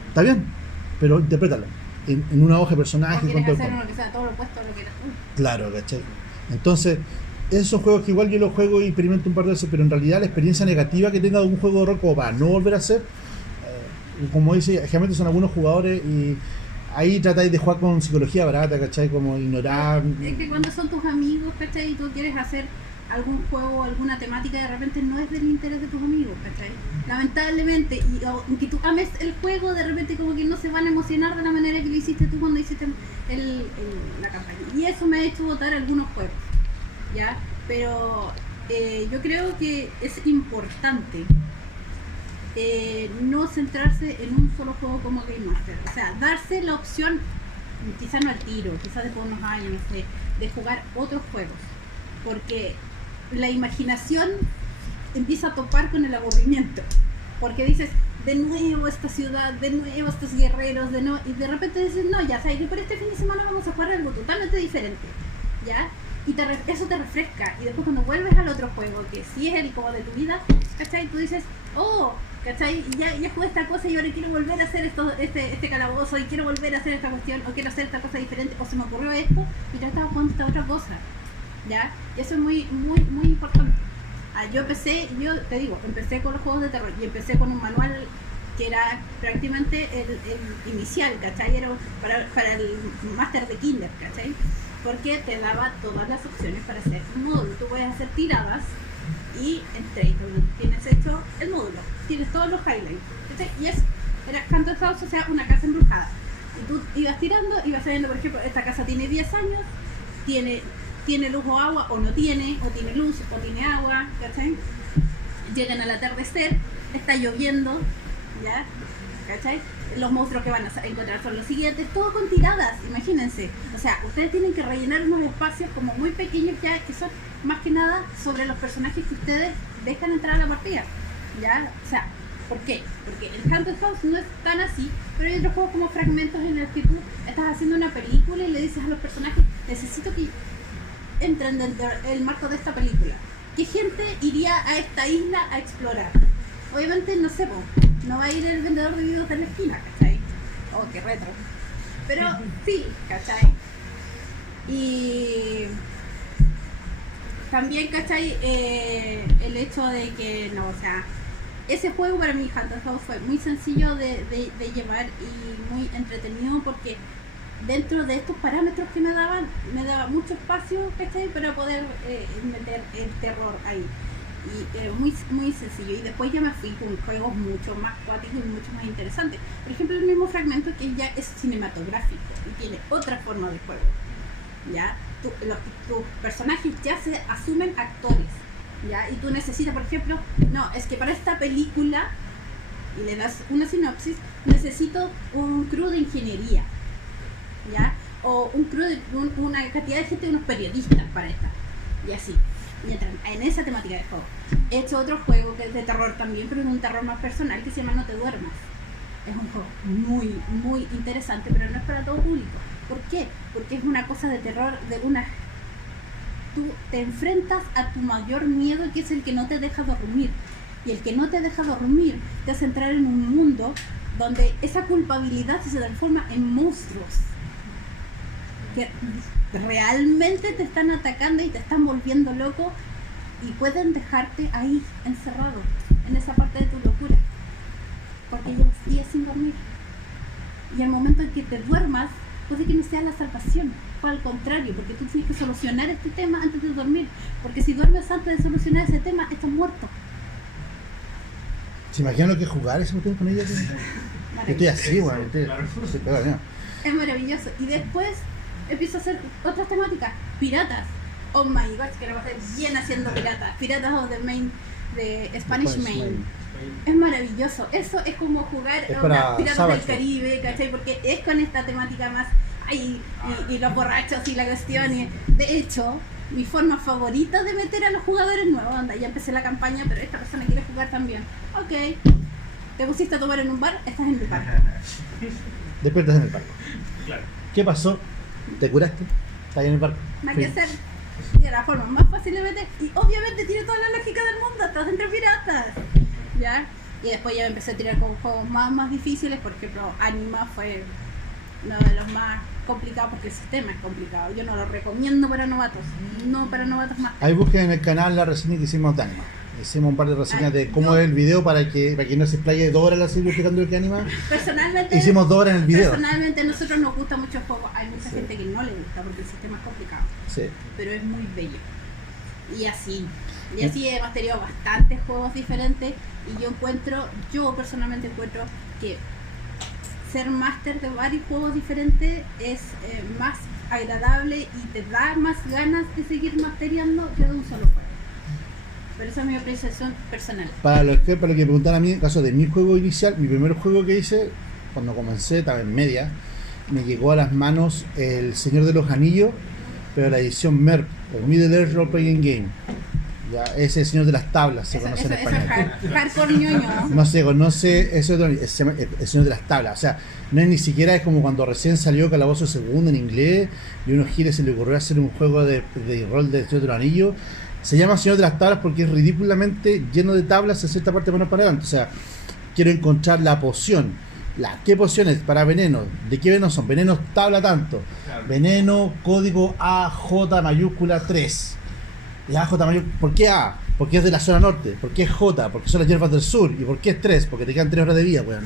Está bien, pero interprétalo en una hoja de personaje. Quieres hacer uno que sea todo lo opuesto a lo que eres tú. Claro, ¿cachai? Entonces, esos son juegos que igual yo los juego y experimento un par de veces, pero en realidad la experiencia negativa que tenga de un juego de rol como para no volver a hacer, como dice, generalmente son algunos jugadores y ahí tratáis de jugar con psicología barata, ¿cachai? Como ignorar. Es que cuando son tus amigos, ¿cachai? Y tú quieres hacer algún juego, alguna temática, de repente no es del interés de tus amigos, ¿cachai? Lamentablemente, y aunque tú ames el juego, de repente como que no se van a emocionar de la manera que lo hiciste tú cuando hiciste la campaña. Y eso me ha hecho votar algunos juegos, ¿ya? Pero yo creo que es importante no centrarse en un solo juego como Game Master. O sea, darse la opción, quizás no al tiro, quizás después de unos años, no sé, de jugar otros juegos. Porque la imaginación empieza a topar con el aburrimiento. Porque dices, de nuevo esta ciudad, de nuevo estos guerreros, y de repente dices, no, ya sabes, por este fin de semana vamos a jugar algo totalmente diferente, ¿ya? Y eso te refresca. Y después cuando vuelves al otro juego, que sí es el como de tu vida, ¿cachai? Tú dices, ¿cachai? Ya jugué esta cosa y ahora quiero volver a hacer este calabozo, y quiero volver a hacer esta cuestión, o quiero hacer esta cosa diferente, o se me ocurrió esto, y ya estaba jugando esta otra cosa, ¿ya? Y eso es muy, muy, muy importante. Yo te digo, empecé con los juegos de terror, y empecé con un manual que era prácticamente el inicial, ¿cachai? Era para el máster de Kinder, ¿cachai? Porque te daba todas las opciones para hacer un módulo. Tú puedes hacer tiradas y en Trade tienes hecho el módulo, tienes todos los highlights, ¿cachai? Y era Haunted House, o sea, una casa embrujada. Y tú ibas tirando, ibas sabiendo, por ejemplo, esta casa tiene 10 años, tiene luz o agua, o no tiene, o tiene luz, o tiene agua, ¿cachai? Llegan al atardecer, está lloviendo, ¿ya? ¿Cachai? Los monstruos que van a encontrar son los siguientes, todo con tiradas, imagínense. O sea, ustedes tienen que rellenar unos espacios como muy pequeños ya, que son más que nada sobre los personajes que ustedes dejan entrar a la partida, ¿ya? O sea, ¿por qué? Porque el Haunted House no es tan así, pero hay otros juegos como Fragmentos en el que tú estás haciendo una película y le dices a los personajes, necesito que entren dentro del marco de esta película. ¿Qué gente iría a esta isla a explorar? Obviamente, no sé, no va a ir el vendedor de videos de la esquina, ¿cachai? Qué retro. Pero sí, ¿cachai? Y también, ¿cachai? El hecho de que, no, o sea, ese juego para mí, Haunted House, fue muy sencillo de llevar y muy entretenido, porque dentro de estos parámetros que me daba mucho espacio, ¿cachai? Para poder meter el terror ahí. Y muy, muy sencillo. Y después ya me fui con juegos mucho más cuáticos y mucho más interesantes. Por ejemplo, el mismo Fragmento, que ya es cinematográfico y tiene otra forma de juego, ¿ya? Tus personajes ya se asumen actores, ¿ya? Y tú necesitas, por ejemplo, no, es que para esta película, y le das una sinopsis, necesito un crew de ingeniería, ¿ya? o un crew una cantidad de gente, unos periodistas para esta, y así. Mientras, en esa temática de juego. He hecho otro juego que es de terror también, pero es un terror más personal, que se llama No te duermas. Es un juego muy, muy interesante, pero no es para todo público. ¿Por qué? Porque es una cosa de terror, tú te enfrentas a tu mayor miedo, que es el que no te deja dormir. Y el que no te deja dormir te hace entrar en un mundo donde esa culpabilidad se transforma en monstruos que realmente te están atacando y te están volviendo loco, y pueden dejarte ahí encerrado en esa parte de tu locura porque llevas días sin dormir, y al momento en que te duermas puede que no sea la salvación, o al contrario, porque tú tienes que solucionar este tema antes de dormir, porque si duermes antes de solucionar ese tema estás muerto. ¿Se imaginan lo que es jugar ese tiempo con ella? Yo estoy así, weón. Es maravilloso. Y después empiezo a hacer otras temáticas. Piratas. Oh my god, que lo va a hacer bien haciendo piratas. Piratas of the Main, de Spanish Main. Es maravilloso. Eso es como jugar es a Piratas Savage del Caribe, ¿cachai? Porque es con esta temática más. Y los borrachos y la cuestión. Y, de hecho, mi forma favorita de meter a los jugadores nuevos, anda, ya empecé la campaña, pero esta persona quiere jugar también. Ok, te pusiste a tomar en un bar, estás en el bar. Despiertas en el barco. Claro. ¿Qué pasó? ¿Te curaste? ¿Estás ahí en el barco? Nada que hacer. Y de la forma más fácil de meter. Y obviamente tiene toda la lógica del mundo, estás entre piratas. ¿Ya? Y después ya me empecé a tirar con juegos más difíciles. Por ejemplo, Anima fue uno de los más complicados porque el sistema es complicado. Yo no lo recomiendo para novatos. No para novatos más. Ahí busquen en el canal la reseña que hicimos de Anima. Hicimos un par de reseñas de cómo es el video para que no se explaye 2 horas la serie explicando lo que Anima. Personalmente, hicimos 2 horas en el video. Personalmente a nosotros nos gusta mucho el juego. Hay mucha gente que no le gusta porque el sistema es complicado. Sí. Pero es muy bello. Y así he masteriado bastantes juegos diferentes, y yo personalmente encuentro que ser máster de varios juegos diferentes es más agradable y te da más ganas de seguir masteriando que de un solo juego. Pero esa es mi apreciación personal. Para lo que me preguntan a mí, en caso de mi juego inicial, mi primer juego que hice, cuando comencé, estaba en media, me llegó a las manos El Señor de los Anillos, pero la edición MERP, el Middle Earth Role Playing Game. Ya, ese es El Señor de las Tablas, se conoce en español. Eso es hardcore ñoño. No se conoce, eso es El Señor de las Tablas. O sea, no es ni siquiera, es como cuando recién salió Calabozo Segundo en inglés, y a unos giles se le ocurrió hacer un juego de rol de Señor de los Anillos. Se llama Señor de las Tablas porque es ridículamente lleno de tablas en cierta parte menos para adelante. O sea, quiero encontrar la poción. ¿Qué pociones? Para veneno. ¿De qué venenos son? Venenos tabla tanto. Claro. Veneno, código AJ mayúscula 3. Y AJ mayúscula. ¿Por qué A? Porque es de la zona norte. ¿Por qué es J? Porque son las hierbas del sur. ¿Y por qué es 3? Porque te quedan 3 horas de vida, weón.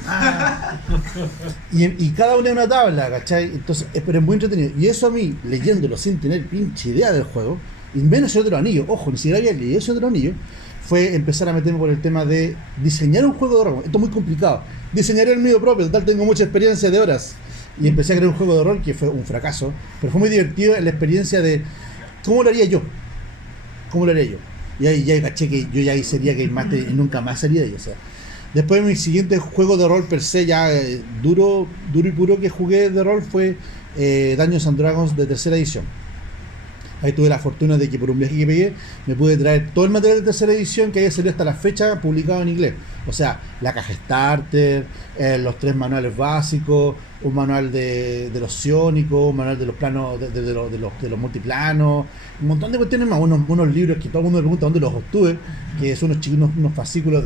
Y cada una es una tabla, ¿cachai? Entonces, pero es muy entretenido. Y eso a mí, leyéndolo sin tener pinche idea del juego, y menos Señor de los Anillos, ojo, ni siquiera había leído Señor de los Anillos, fue empezar a meterme por el tema de diseñar un juego de rol. Esto es muy complicado. Diseñaré el mío propio, total tengo mucha experiencia de horas. Y empecé a crear un juego de rol que fue un fracaso, pero fue muy divertido en la experiencia de ¿cómo lo haría yo? Y ahí ya caché que yo ya ahí sería Game Master y nunca más salía de ahí. O sea, después mi siguiente juego de rol per se ya duro y puro que jugué de rol fue Dungeons and Dragons de 3ª edición. Ahí tuve la fortuna de que por un viaje que pegué me pude traer todo el material de 3ª edición que había salido hasta la fecha publicado en inglés. O sea, la caja starter, los 3 manuales básicos, un manual de los psiónicos, un manual de los planos, de los multiplanos, un montón de cuestiones más, unos libros que todo el mundo me pregunta dónde los obtuve, que son unos fascículos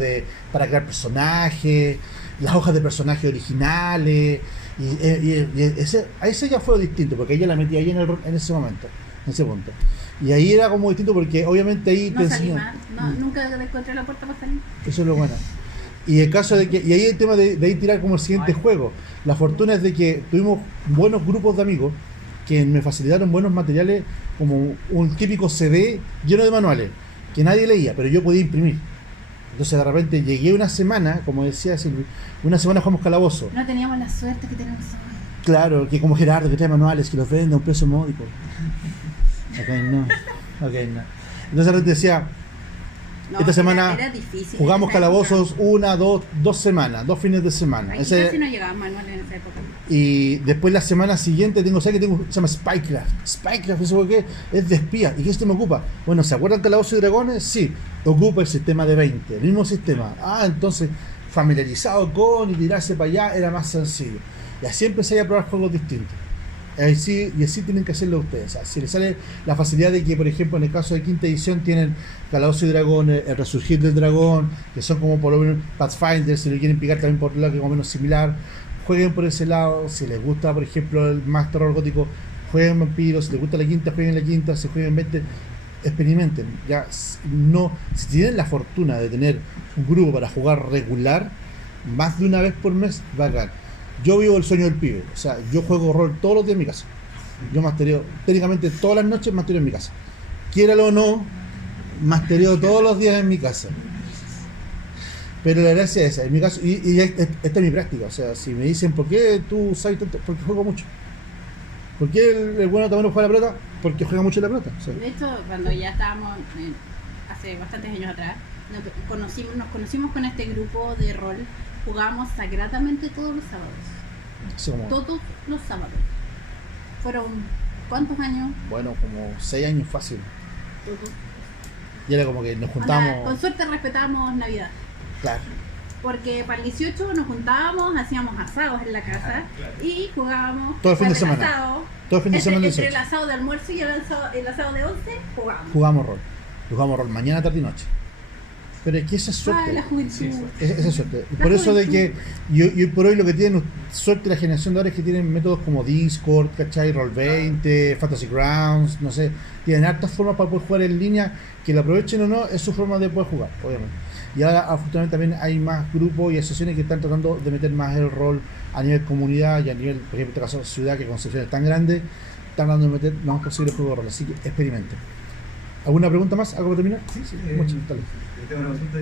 para crear personajes, las hojas de personajes originales, y ese ya fue distinto, porque ella la metí ahí en ese momento. En ese punto. Y ahí era como distinto porque obviamente ahí no te enseñan. Nunca encontré la puerta para salir. Eso es lo bueno. Y el caso de que, y ahí el tema de ahí tirar como el siguiente juego. La fortuna es de que tuvimos buenos grupos de amigos que me facilitaron buenos materiales, como un típico CD lleno de manuales que nadie leía, pero yo podía imprimir. Entonces de repente llegué una semana, como decía Silvia, una semana jugamos Calabozo. No teníamos la suerte que tenemos hoy. Claro, que como Gerardo, que trae manuales, que los vende a un precio módico. Ok, no. Entonces de repente decía, No, esta semana era difícil jugamos en esa época. calabozos 1, 2 semanas, 2 fines de semana. Aquí casi no llegaba manual en esa época. Y después la semana siguiente tengo, ¿sabes qué tengo? Se llama Spycraft. Spycraft, ¿eso por qué? Es de espía. ¿Y qué sistema ocupa? Bueno, ¿se acuerdan Calabozos y Dragones? Sí, ocupa el sistema de 20, el mismo sistema. Ah, entonces, familiarizado con y tirarse para allá era más sencillo. Y así empecé a probar juegos distintos. Y así tienen que hacerlo ustedes. O sea, si les sale la facilidad de que, por ejemplo, en el caso de quinta edición tienen Calabozos y Dragones, el Resurgir del Dragón, que son como por lo menos Pathfinder, si lo quieren picar también por el lado que es más o menos similar, jueguen por ese lado. Si les gusta, por ejemplo, el más terror gótico, jueguen vampiros. Si les gusta la quinta, jueguen la quinta. Si jueguen 20, experimenten. Ya no, si tienen la fortuna de tener un grupo para jugar regular, más de una vez por mes, bacán. Yo vivo el sueño del pibe, o sea, yo juego rol todos los días en mi casa. Yo mastereo, técnicamente todas las noches mastereo en mi casa. Quiéralo o no, mastereo todos los días en mi casa. Pero la gracia es esa, en mi caso, y esta es mi práctica. O sea, si me dicen, ¿por qué tú sabes tanto? Porque juego mucho. ¿Por qué el bueno también juega la pelota? Porque juega mucho la pelota. O sea, De hecho, cuando ya estábamos, hace bastantes años atrás, nos conocimos con este grupo de rol. Jugábamos sagradamente todos los sábados. así como, Todos los sábados. Fueron, ¿cuántos años? bueno, como 6 años fácil. Todos. Y era como que nos Onda, juntábamos. con suerte respetábamos Navidad. Claro. Porque para el 18 nos juntábamos, hacíamos asados en la casa y jugábamos. Todo el fin de después del semana. asado, Todo el fin de semana entre del el asado de almuerzo y el asado de 11 jugábamos. Jugamos rol mañana, tarde y noche. Pero es que esa es Ah, suerte. la juventud. Esa es suerte. La Por eso de juventud. que y hoy por hoy lo que tienen suerte la generación de ahora es que tienen métodos como Discord, ¿cachai? Roll20, Fantasy Grounds, no sé. Tienen hartas formas para poder jugar en línea, que la aprovechen o no, es su forma de poder jugar, obviamente. Y ahora afortunadamente también hay más grupos y asociaciones que están tratando de meter más el rol a nivel comunidad y a nivel, por ejemplo, en este caso ciudad, que Concepción es tan grande, están tratando de meter lo más posible el juego de rol. Así que experimenten. ¿Alguna pregunta más? ¿Algo para terminar? Sí, mucho, dale. Tengo una consulta,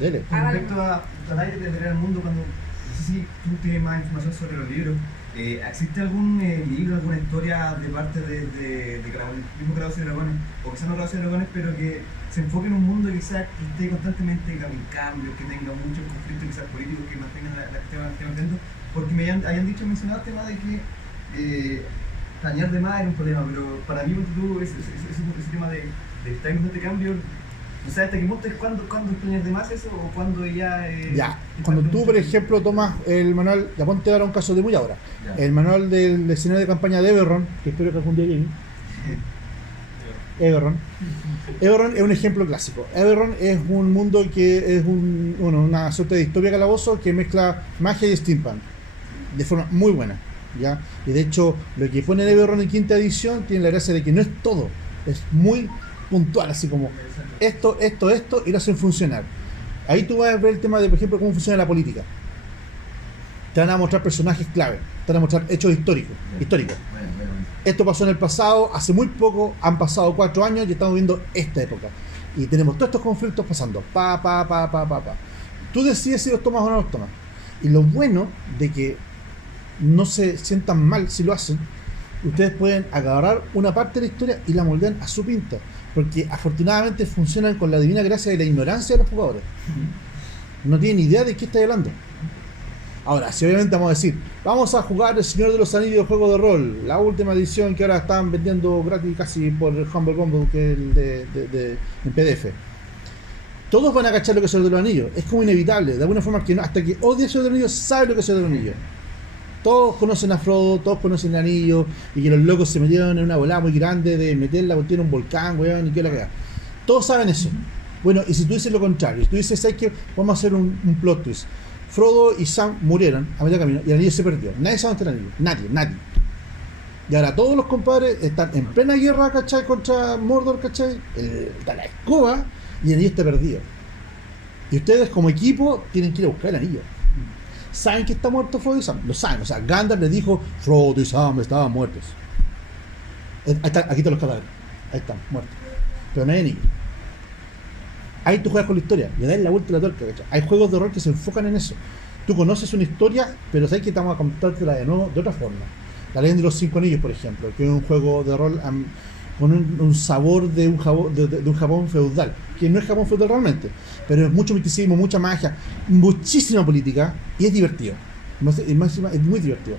Dele. con respecto al aire de ver el mundo, cuando no sé si tú tienes más información sobre los libros, ¿existe algún libro, alguna historia de parte de mismo Calabozos y Dragones, o quizás no Calabozos y Dragones, pero que se enfoque en un mundo que quizás esté constantemente en cambio, que tenga muchos conflictos quizás políticos que mantengan la cuestión atentos? Porque me hayan mencionado el tema de que planear de más era un problema, pero para mí ese tema de estar en constante cambio, no sé hasta qué punto es cuando es planear de más eso o cuando ya... Ya, cuando tú, por ejemplo, tomas el manual, ya ponte ahora un caso de muy ahora, Ya. el manual del escenario de campaña de Eberron, que espero que algún día llegue. Eberron es un ejemplo clásico. Eberron es un mundo que es una suerte de historia calabozo que mezcla magia y steampunk de forma muy buena, ¿ya? Y de hecho, lo que pone Eberron en quinta edición tiene la gracia de que no es todo, es muy puntual, así como esto, y lo hacen funcionar. Ahí tú vas a ver el tema de, por ejemplo, cómo funciona la política. Te van a mostrar personajes clave, te van a mostrar hechos históricos. Bueno. Esto pasó en el pasado, hace muy poco, han pasado 4 años y estamos viendo esta época. Y tenemos todos estos conflictos pasando. Tú decides si los tomas o no los tomas. Y lo bueno de que no se sientan mal si lo hacen, ustedes pueden agarrar una parte de la historia y la moldean a su pinta. Porque afortunadamente funcionan con la divina gracia de la ignorancia de los jugadores. No tienen idea de qué estáis hablando. Ahora, si obviamente vamos a decir, vamos a jugar El Señor de los Anillos juego de rol, la última edición que ahora están vendiendo gratis casi por el Humble Bundle, que es el en PDF. Todos van a cachar lo que es el Señor de los Anillos. Es como inevitable, de alguna forma que no, hasta que odia el Señor de los Anillos, sabe lo que es el Señor de los Anillos. Todos conocen a Frodo, todos conocen el anillo, y que los locos se metieron en una volada muy grande de meter la cuestión en un volcán, weón, y que la cagada. Todos saben eso. Bueno, y si tú dices lo contrario, si tú dices, ¿sabes qué? Vamos a hacer un plot twist. Frodo y Sam murieron a medio camino y el anillo se perdió. Nadie sabe dónde está el anillo. Nadie. Y ahora todos los compadres están en plena guerra, ¿cachai? Contra Mordor, ¿cachai? Está la escoba y el anillo está perdido. Y ustedes como equipo tienen que ir a buscar el anillo. ¿Saben que está muerto Frodo y Sam? Lo saben. O sea, Gandalf les dijo, Frodo y Sam estaban muertos. Aquí están los cadáveres. Ahí están, muertos. Pero no hay anillo. Ahí tú juegas con la historia, le das la vuelta a la tuerca, ¿cachai? Hay juegos de rol que se enfocan en eso. Tú conoces una historia, pero sabes que estamos a contártela de nuevo de otra forma. La Leyenda de los 5 Anillos, por ejemplo, que es un juego de rol con un sabor de un Japón, de un Japón feudal, que no es Japón feudal realmente, pero es mucho misticismo, mucha magia, muchísima política, y es divertido. Es muy divertido.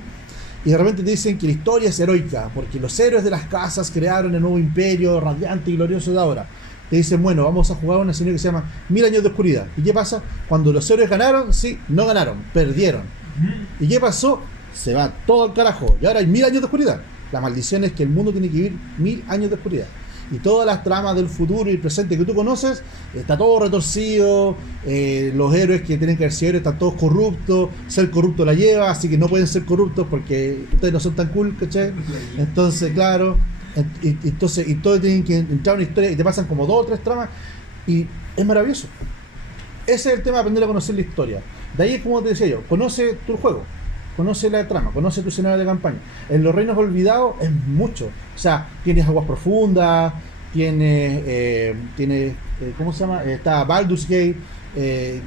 Y de repente te dicen que la historia es heroica, porque los héroes de las casas crearon el nuevo imperio radiante y glorioso de ahora. Te dicen, bueno, vamos a jugar una serie que se llama 1000 años de oscuridad. ¿Y qué pasa? Cuando los héroes ganaron, sí, no ganaron, perdieron. ¿Y qué pasó? Se va todo al carajo. Y ahora hay 1000 años de oscuridad. La maldición es que el mundo tiene que vivir 1000 años de oscuridad. Y todas las tramas del futuro y presente que tú conoces, está todo retorcido, los héroes que tienen que haber sido héroes están todos corruptos, ser corrupto la lleva, así que no pueden ser corruptos porque ustedes no son tan cool, ¿cachai? Entonces, claro, y todos tienen que entrar en una historia y te pasan como 2 o 3 tramas y es maravilloso. Ese es el tema de aprender a conocer la historia. De ahí es como te decía yo, conoce tu juego, conoce la trama, conoce tu escenario de campaña. En los reinos olvidados es mucho. O sea, tienes aguas profundas, tienes, ¿cómo se llama? Está Baldur's Gate,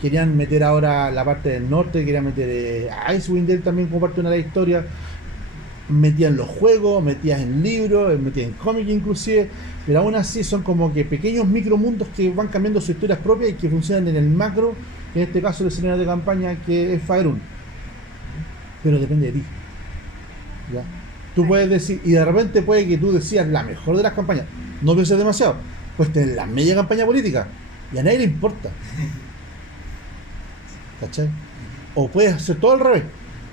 querían meter ahora la parte del norte, querían meter Icewind Dale también como parte de una historia. Metían los juegos, metías en libros, metías en cómics inclusive, pero aún así son como que pequeños micromundos que van cambiando sus historias propias y que funcionan en el macro, en este caso el escenario de campaña que es Faerun. Pero depende de ti. ¿Ya? Tú puedes decir, y de repente puede que tú decías la mejor de las campañas, no pienses demasiado, pues tenés la media campaña política y a nadie le importa. ¿Cachai? O puedes hacer todo al revés,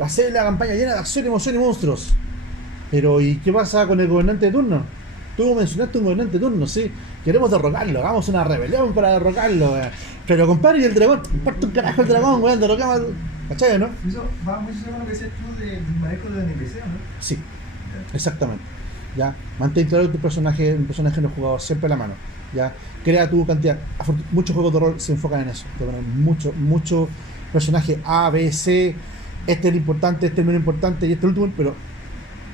hacer la campaña llena de acción, emoción y monstruos. Pero ¿y qué pasa con el gobernante de turno? Tú mencionaste un gobernante de turno, sí, queremos derrocarlo, hagamos una rebelión para derrocarlo, pero compadre, y el dragón, importa un carajo el dragón, weón, derrocamos. ¿Cachai, no? Eso va muy con lo que decías tú del manejo de los NPC, ¿no? Sí, exactamente. Ya, mantén claro tu personaje, un personaje no jugador siempre a la mano. Ya, crea tu cantidad. Muchos juegos de rol se enfocan en eso. Te ponen mucho personaje A, B, C. Este es el importante, este es el menos importante y este es el último, pero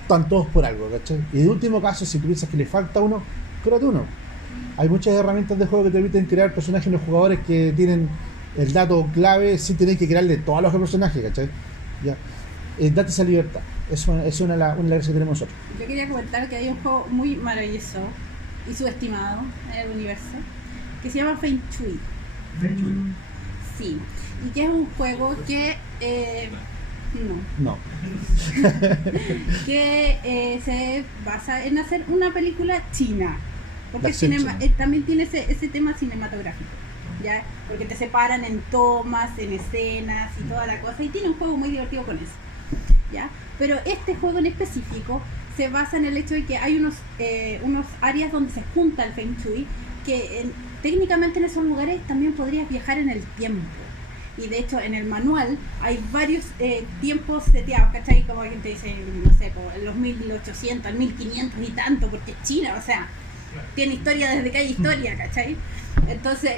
están todos por algo, ¿cachai? Y de último caso, si tú piensas que le falta uno, créate uno. Hay muchas herramientas de juego que te permiten crear personajes no jugadores que tienen el dato clave sin tener que crearle todos los personajes, ¿cachai? Ya. Date esa libertad. Eso es una de las gracias que tenemos nosotros. Yo quería comentar que hay un juego muy maravilloso y subestimado en el universo que se llama Feng Shui. Feng Shui. Sí. Y que es un juego que No. que se basa en hacer una película china. Porque China. también tiene ese tema cinematográfico. ¿Ya? Porque te separan en tomas, en escenas y toda la cosa. Y tiene un juego muy divertido con eso. ¿Ya? Pero este juego en específico se basa en el hecho de que hay unos áreas donde se junta el Feng Shui, que técnicamente en esos lugares también podrías viajar en el tiempo. Y de hecho en el manual hay varios tiempos seteados, ¿cachai? Como la gente dice, no sé, en los 1800, el 1500 y tanto, porque es China, o sea, tiene historia desde que hay historia, ¿cachai? Entonces,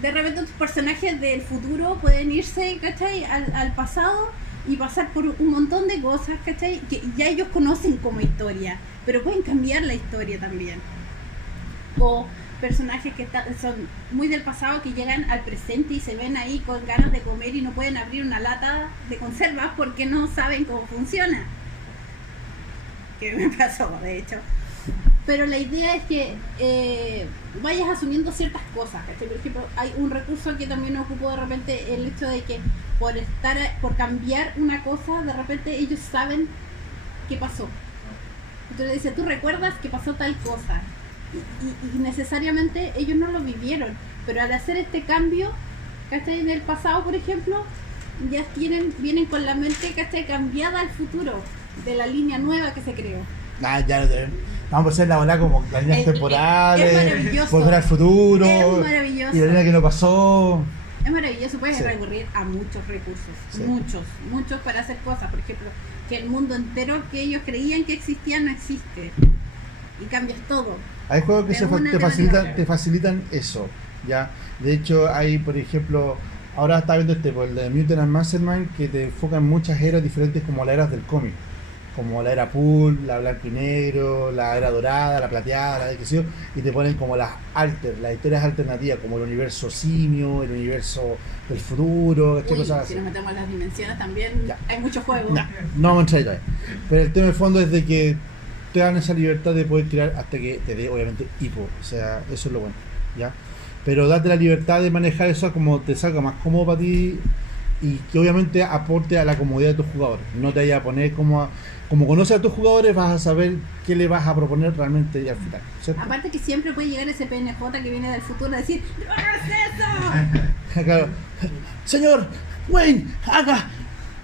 de repente tus personajes del futuro pueden irse, ¿cachai? Al pasado y pasar por un montón de cosas, ¿cachai? Que ya ellos conocen como historia, pero pueden cambiar la historia también. O personajes que son muy del pasado que llegan al presente y se ven ahí con ganas de comer y no pueden abrir una lata de conservas porque no saben cómo funciona. Que me pasó, de hecho. Pero la idea es que vayas asumiendo ciertas cosas, ¿cachai? Por ejemplo, hay un recurso que también ocupo de repente, el hecho de que por cambiar una cosa, de repente ellos saben qué pasó. Entonces dice, ¿tú recuerdas que pasó tal cosa? Y necesariamente ellos no lo vivieron, pero al hacer este cambio, ¿cachai? En el pasado, por ejemplo, ya vienen con la mente, ¿cachai? Cambiada al futuro, de la línea nueva que se creó. Vamos a hacer la bola como las líneas temporales, es maravilloso. volver al futuro, Es maravilloso. y la línea que no pasó. Es maravilloso, puedes Sí. recurrir a muchos recursos, Sí. muchos para hacer cosas. Por ejemplo, que el mundo entero que ellos creían que existía no existe. Y cambias todo. Hay juegos que De una te manera. facilitan eso, ¿ya? De hecho, hay, por ejemplo, ahora está viendo el de Mutant and Mastermind, que te enfoca en muchas eras diferentes como las eras del cómic. Como la era pool, la blanco y negro, la era dorada, la plateada, la de qué sé yo, y te ponen como las historias alternativas, como el universo simio, el universo del futuro, Uy, cosas si así. nos metemos en las dimensiones también Ya. hay muchos juegos. No vamos a entrar ahí. Pero el tema de fondo es de que te dan esa libertad de poder crear hasta que te dé, obviamente, hipo. O sea, eso es lo bueno, ¿ya? Pero date la libertad de manejar eso como te salga más cómodo para ti y que obviamente aporte a la comodidad de tus jugadores. No te vayas a poner como conoces a tus jugadores, vas a saber qué le vas a proponer realmente y al final, ¿cierto? Aparte que siempre puede llegar ese PNJ que viene del futuro a decir ¡no hagas eso! Claro. Señor Wayne, haga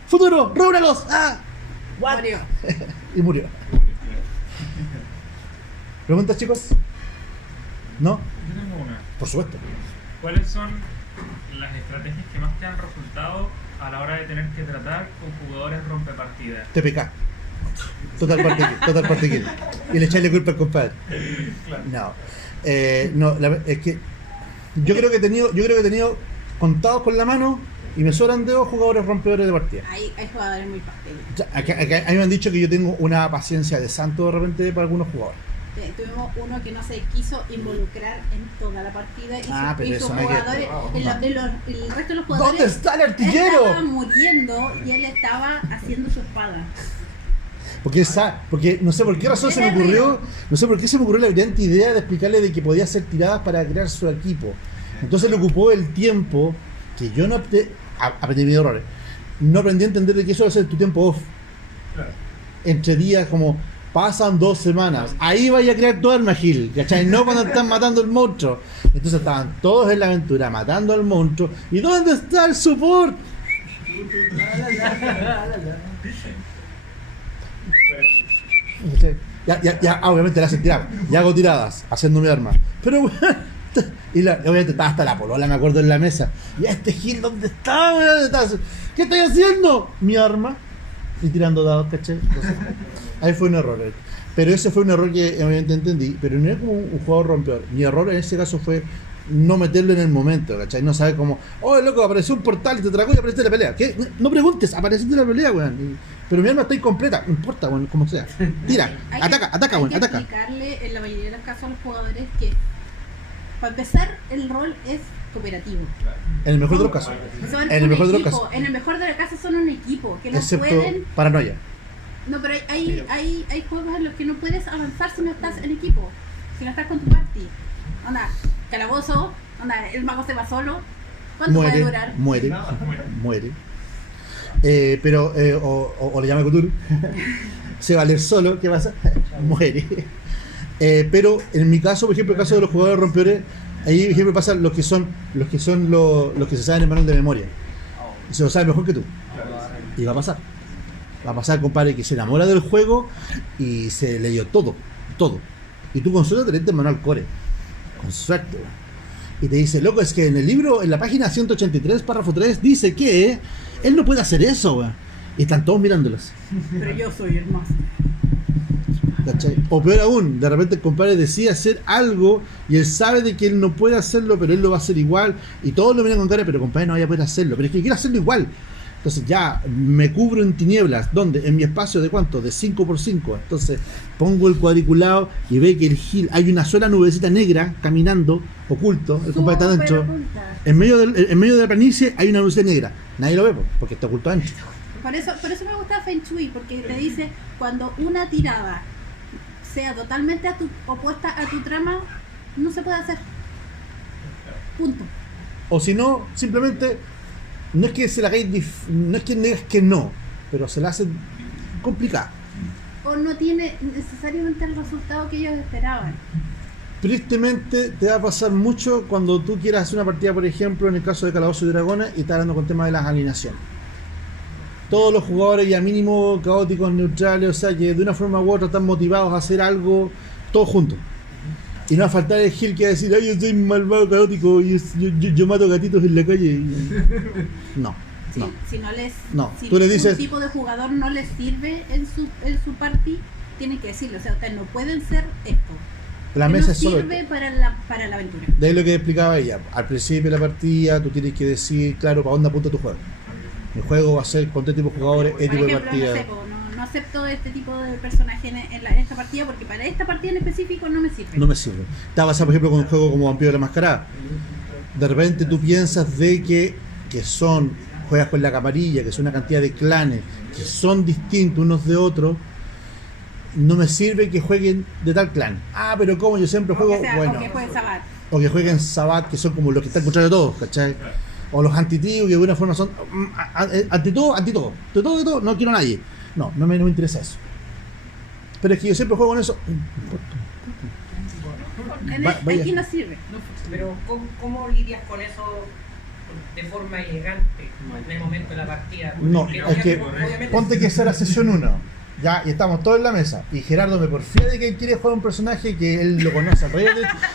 futuro, reúnalos. Murió. Y murió. ¿Preguntas, chicos? ¿No? Yo tengo una. Por supuesto. ¿Cuáles son las estrategias que más te han resultado a la hora de tener que tratar con jugadores rompepartidas? TPK. Total parte kill. Y le echarle culpa al compadre. No, es que yo creo que he tenido contados con la mano y me sobran dedos jugadores rompedores de partida. Hay jugadores muy pasteles. A mí me han dicho que yo tengo una paciencia de santo de repente para algunos jugadores. Tuvimos uno que no se quiso involucrar en toda la partida y pero sus eso no hay que- jugadores, el resto de los jugadores ¿Dónde está el artillero? estaban muriendo y él estaba haciendo su espada. Porque no sé por qué razón se me ocurrió, la brillante idea de explicarle de que podía hacer tiradas para crear su equipo. Entonces le ocupó el tiempo que yo no aprendí mis errores. No aprendí a entender de que eso va a ser tu tiempo off. Claro. Entre días como pasan 2 semanas. Ahí vaya a crear tu arma, Gil, ¿cachai? No cuando están matando el monstruo. Entonces estaban todos en la aventura matando al monstruo. ¿Y dónde está el support? ¿Cachai? Ya, obviamente la hacen tirar. Ya hago tiradas, haciendo mi arma. Pero bueno, obviamente estaba hasta la polola, me acuerdo, en la mesa. ¿Y este Gil dónde está, weón? ¿Qué estoy haciendo? Mi arma. Y tirando dados, ¿cachai? Entonces, ahí fue un error. Pero ese fue un error que obviamente entendí. Pero no es como un jugador rompedor. Mi error en ese caso fue no meterlo en el momento, ¿cachai? No saber cómo, oh, loco, apareció un portal y te tragó y aparece la pelea. ¿Qué? No preguntes, apareció en la pelea, weón. Pero mi arma está incompleta, no importa, weón, como sea. Tira, ataca, weón, ataca. Hay que explicarle en la mayoría de los casos a los jugadores que, para empezar, el rol es cooperativo. En el mejor de los casos. Son En el un mejor de los equipo. casos. En el mejor de los casos son un equipo que no Excepto pueden. paranoia. No, pero hay juegos en los que no puedes avanzar si no estás en equipo, si no estás con tu party. Onda, calabozo, onda, el mago se va solo. ¿Cuánto puede durar? Muere. Pero, o le llama Cthulhu. Se va a leer solo, ¿qué pasa? Muere. Pero en mi caso, por ejemplo, el caso de los jugadores rompedores, ahí por ejemplo pasa los que se saben el manual de memoria. Y se lo saben mejor que tú. Y va a pasar. Va a pasar, compadre, que se enamora del juego y se leyó todo. Y tú con suerte te lees el manual core. Con suerte. Y te dice, loco, es que en el libro, en la página 183, párrafo 3, dice que él no puede hacer eso, weón. Y están todos mirándolos. Pero yo soy el máster. ¿Cachai? O peor aún, de repente el compadre decide hacer algo y él sabe de que él no puede hacerlo, pero él lo va a hacer igual. Y todos lo miran con cara, pero compadre no vaya a poder hacerlo. Pero es que quiero hacerlo igual. Entonces ya me cubro en tinieblas. ¿Dónde? En mi espacio de ¿cuánto? De 5x5. Entonces pongo el cuadriculado y ve que el Gil, hay una sola nubecita negra caminando, oculto. El compadre está dentro. En medio de la planicie hay una nube negra. Nadie lo ve porque está oculto adentro. Por eso me gusta Feng Shui, porque te dice, cuando una tirada sea totalmente opuesta a tu trama, no se puede hacer. Punto. O si no, simplemente no es que se la hagáis no es que negas que no, pero se la hace complicada. O no tiene necesariamente el resultado que ellos esperaban. Tristemente te va a pasar mucho cuando tú quieras hacer una partida, por ejemplo, en el caso de Calabozos y Dragones, y estás hablando con temas de las alineaciones. Todos los jugadores ya mínimo caóticos, neutrales, o sea que de una forma u otra están motivados a hacer algo, todos juntos. Y no va a faltar el Gil que va a decir, ay, yo soy malvado, caótico, y yo mato gatitos en la calle. No. Si Tú le dices, un tipo de jugador no les sirve en su party, tienen que decirlo. O sea, ustedes no pueden ser esto. la que mesa no es solo sirve esto. para la aventura. De ahí lo que explicaba ella. Al principio de la partida, tú tienes que decir, claro, para dónde apunta tu juego. Mi juego va a ser con este tipo de jugadores, Por este tipo de ejemplo, partida. no acepto este tipo de personaje en esta partida porque para esta partida en específico no me sirve. No me sirve. Te va a pasar, por ejemplo, con un juego como Vampiro de la Mascarada. De repente tú piensas de que juegas con la camarilla, que son una cantidad de clanes que son distintos unos de otros, no me sirve que jueguen de tal clan. Ah, pero como yo siempre juego, o que sea, bueno. o que juegue Sabat. O que jueguen Sabat, que son como los que están contrarios a todos, ¿cachai? O los anti-tíos, que de alguna forma son anti todo, de todo, no quiero a nadie. No me interesa eso. Pero es que yo siempre juego con eso. Aquí no sirve. Pero ¿cómo lidias con eso de forma elegante en el momento de la partida? No, Porque es que obviamente ponte que sea la sesión 1. Ya, y estamos todos en la mesa. Y Gerardo me porfía de que él quiere jugar un personaje que él lo conoce al revés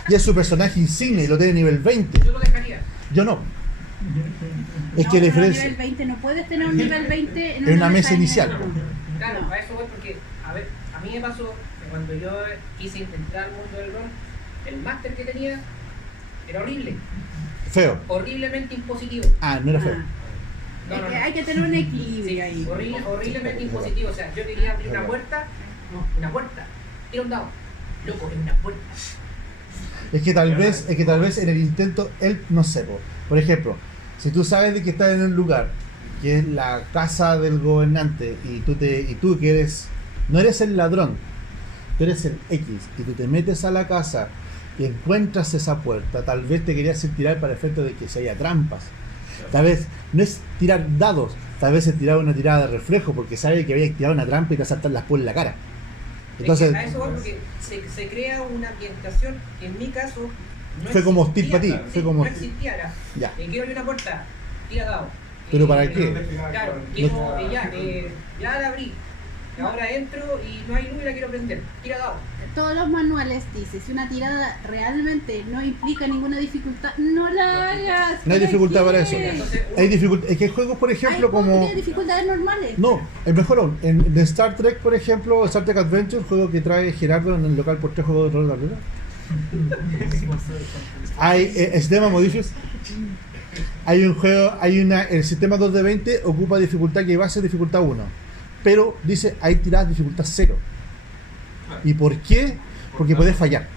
y es su personaje insignia y lo tiene nivel 20. yo lo dejaría. Yo no. Es No, que la pero diferencia. nivel 20 no puedes tener un nivel 20 En una mesa de nivel inicial. 1. Claro, No. a eso voy porque, a ver, a mí me pasó que cuando yo quise entrar al mundo del rol, el máster que tenía era horrible, Feo. horriblemente impositivo. Ah, no era feo. No, Es no, que no. hay que tener un Sí, equilibrio ahí. horriblemente impositivo. O sea, yo quería abrir una puerta, tira un dado. Loco, es una puerta. Es que tal vez en el intento, él no sé, por ejemplo, si tú sabes de que estás en un lugar que es la casa del gobernante y tú que eres, no eres el ladrón, tú eres el X y tú te metes a la casa y encuentras esa puerta, tal vez te querías hacer tirar para el efecto de que se haya trampas. Tal vez no es tirar dados, tal vez es tirar una tirada de reflejo porque sabe que había tirado una trampa y te va a saltar las por la cara. Entonces, a eso voy porque se crea una ambientación que en mi caso no fue como hostil existía. para ti, Sí, fue como no existía. Era, ya. quiero abrir una puerta, tira dado. ¿Pero para qué? Claro, quiero, ya la abrí. Ahora entro y no hay luz y la quiero prender. Tira dado. Todos los manuales dicen, si una tirada realmente no implica ninguna dificultad, no la hagas. No hay dificultad para eso. Entonces, Hay dificultad, es que hay juegos, por Hay ejemplo, juegos que como... tienen dificultades normales. No, el mejor aún, en Star Trek, por ejemplo, Star Trek Adventure, juego que trae Gerardo en el local por 3 juegos de rol de la vida. Hay sistema Modifiers. Hay un juego, el sistema 2 de 20 ocupa dificultad que va a ser dificultad 1. Pero dice, hay tiradas de dificultad 0. ¿Y por qué? Porque puedes fallar.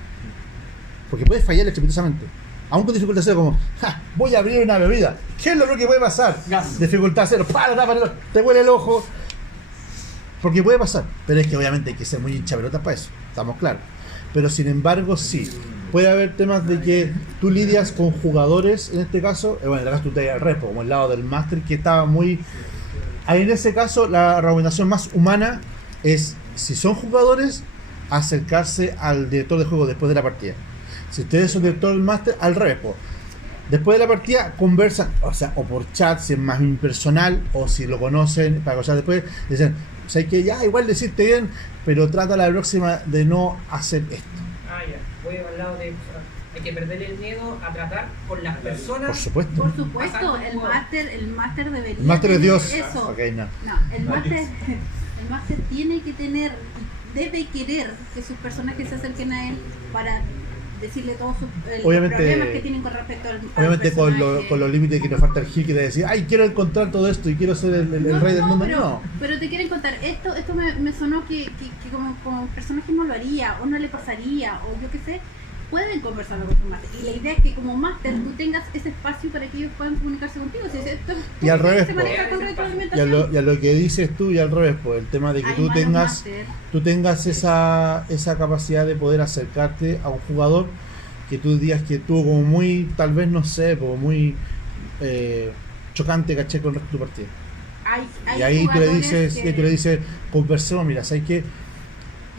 Porque puedes fallar estrepitosamente. Aún con dificultad 0, como, voy a abrir una bebida. ¿Qué es lo que puede pasar? Dificultad 0, te huele el ojo. Porque puede pasar. Pero es que obviamente hay que ser muy hinchapelotas para eso. Estamos claros. Pero sin embargo, sí. Puede haber temas de que tú lidias con jugadores, en este caso, bueno, en el caso tú te das el repo, como el lado del máster, que estaba muy... Ahí en ese caso, la recomendación más humana es, si son jugadores, acercarse al director de juego después de la partida. Si ustedes son director del máster, al repo. Después de la partida, conversan, o sea, o por chat, si es más impersonal, o si lo conocen, para cosas después, dicen, o sea, que ya, igual decirte bien, pero trata la próxima de no hacer esto. ya. Voy al lado de... Hay que perderle el miedo a tratar con las personas. Por supuesto. Por supuesto, el máster debería El máster es tener Dios. eso. Ok, no. No, el máster tiene que tener, debe querer que sus personajes se acerquen a él para decirle todos sus Obviamente- problemas que tienen con respecto al Obviamente personaje. con los límites que nos falta el Gil, que te decir, ay, quiero encontrar todo esto y quiero ser el No, rey del mundo. pero, No. pero te quieren contar, esto me sonó que como personaje no lo haría, o no le pasaría, o yo qué sé, pueden conversarlo con su máster. Y la idea es que como máster tú tengas ese espacio para que ellos puedan comunicarse contigo. Si esto, Y al revés, se po. maneja con Y retroalimentación. a lo que dices tú y al revés, pues el tema de que Hay tú malos tengas máster. esa capacidad de poder acercarte a un jugador que tú digas que tuvo como muy, tal vez no sé, como muy chocante, caché, con el resto de tu partida. Hay Y ahí tú jugadores le dices, conversemos, mira, sabes que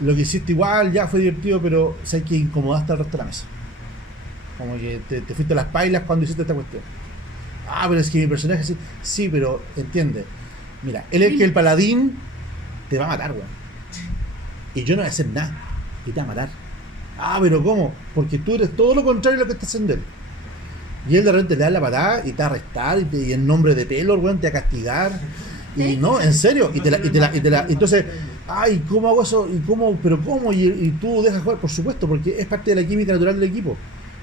lo que hiciste igual, ya fue divertido, pero sabes que incomodaste al resto de la mesa. Como que te fuiste a las pailas cuando hiciste esta cuestión. Ah, pero es que mi personaje sí, pero entiende. Mira, él es que el paladín te va a matar, weón. Y yo no voy a hacer nada. Y te va a matar. Ah, pero ¿cómo? Porque tú eres todo lo contrario de lo que está haciendo él. Y él de repente le da la patada y te va a arrestar y en nombre de Taylor, weón, te va a castigar. Y no, en serio. Y te la entonces, ay, ¿cómo hago eso? ¿Y cómo? ¿Pero cómo? Y tú dejas jugar, por supuesto, porque es parte de la química natural del equipo.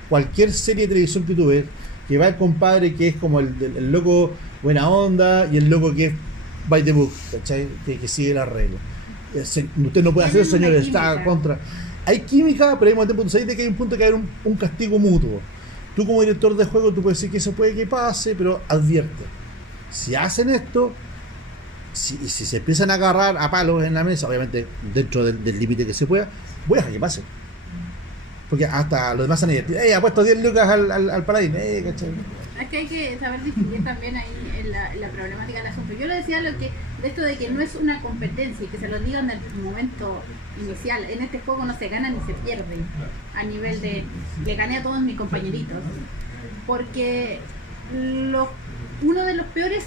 Cualquier serie de televisión que tú ves, que va el compadre que es como el loco buena onda y el loco que es by the book, ¿cachai? Que sigue la regla. Usted no puede hacer eso, señor, está contra. Hay química, pero al mismo tiempo tú sabes de que hay un punto que hay un castigo mutuo. Tú como director de juego, tú puedes decir que eso puede que pase, pero advierte. Si hacen esto, y si se empiezan a agarrar a palos en la mesa, obviamente dentro del límite que se pueda, voy a dejar que pase. Porque hasta los demás han dicho, ha puesto 10 lucas al paladín, ¿cachai? Es que hay que saber distinguir también ahí en la problemática del asunto. Yo le decía de esto de que no es una competencia y que se lo digan en el momento inicial. En este juego no se gana ni se pierde a nivel de le gané a todos mis compañeritos. Porque uno de los peores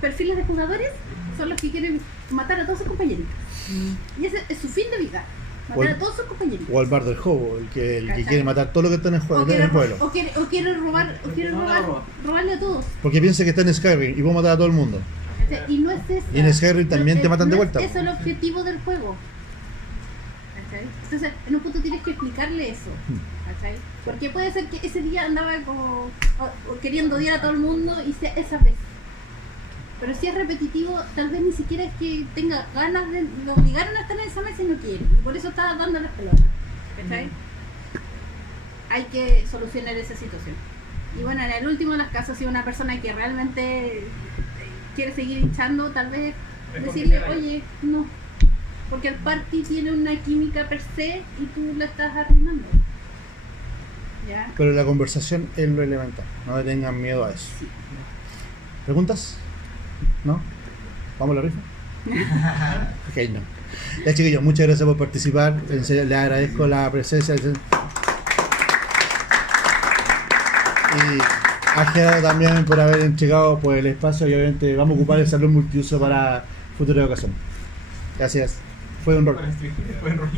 perfiles de jugadores son los que quieren matar a todos sus compañeritos. Y ese es su fin de vida. Matar a todos sus compañeritos. O al bar del juego, el que quiere matar todo lo que está en el juego, en el pueblo. O quiere robarle a todos. Porque piensa que está en Skyrim y puede matar a todo el mundo. Y no es eso. Y en Skyrim también te matan de vuelta. Eso es el objetivo del juego. ¿Cachai? Entonces, en un punto tienes que explicarle eso. ¿Cachai? Porque puede ser que ese día andaba como queriendo odiar a todo el mundo y sea esa vez. Pero si es repetitivo, tal vez ni siquiera es que tenga ganas de... Lo obligaron a estar en esa mesa y no quiere. Y por eso está dando las pelotas. ¿Cachai? Hay que solucionar esa situación. Y bueno, en el último de los casos, si una persona que realmente quiere seguir hinchando, tal vez decirle, oye, no. Porque el party tiene una química per se y tú la estás arruinando. ¿Ya? Pero la conversación es lo elemental. No le tengan miedo a eso. Sí. ¿Preguntas? ¿No? ¿Vamos a la rifa? Ok, no. Ya, chiquillos, muchas gracias por participar. En serio, les agradezco la presencia. Y a Gerardo también por haber entregado pues, el espacio y obviamente vamos a ocupar el salón multiuso para futuras ocasiones. Gracias. Fue un rol. Fue un rol.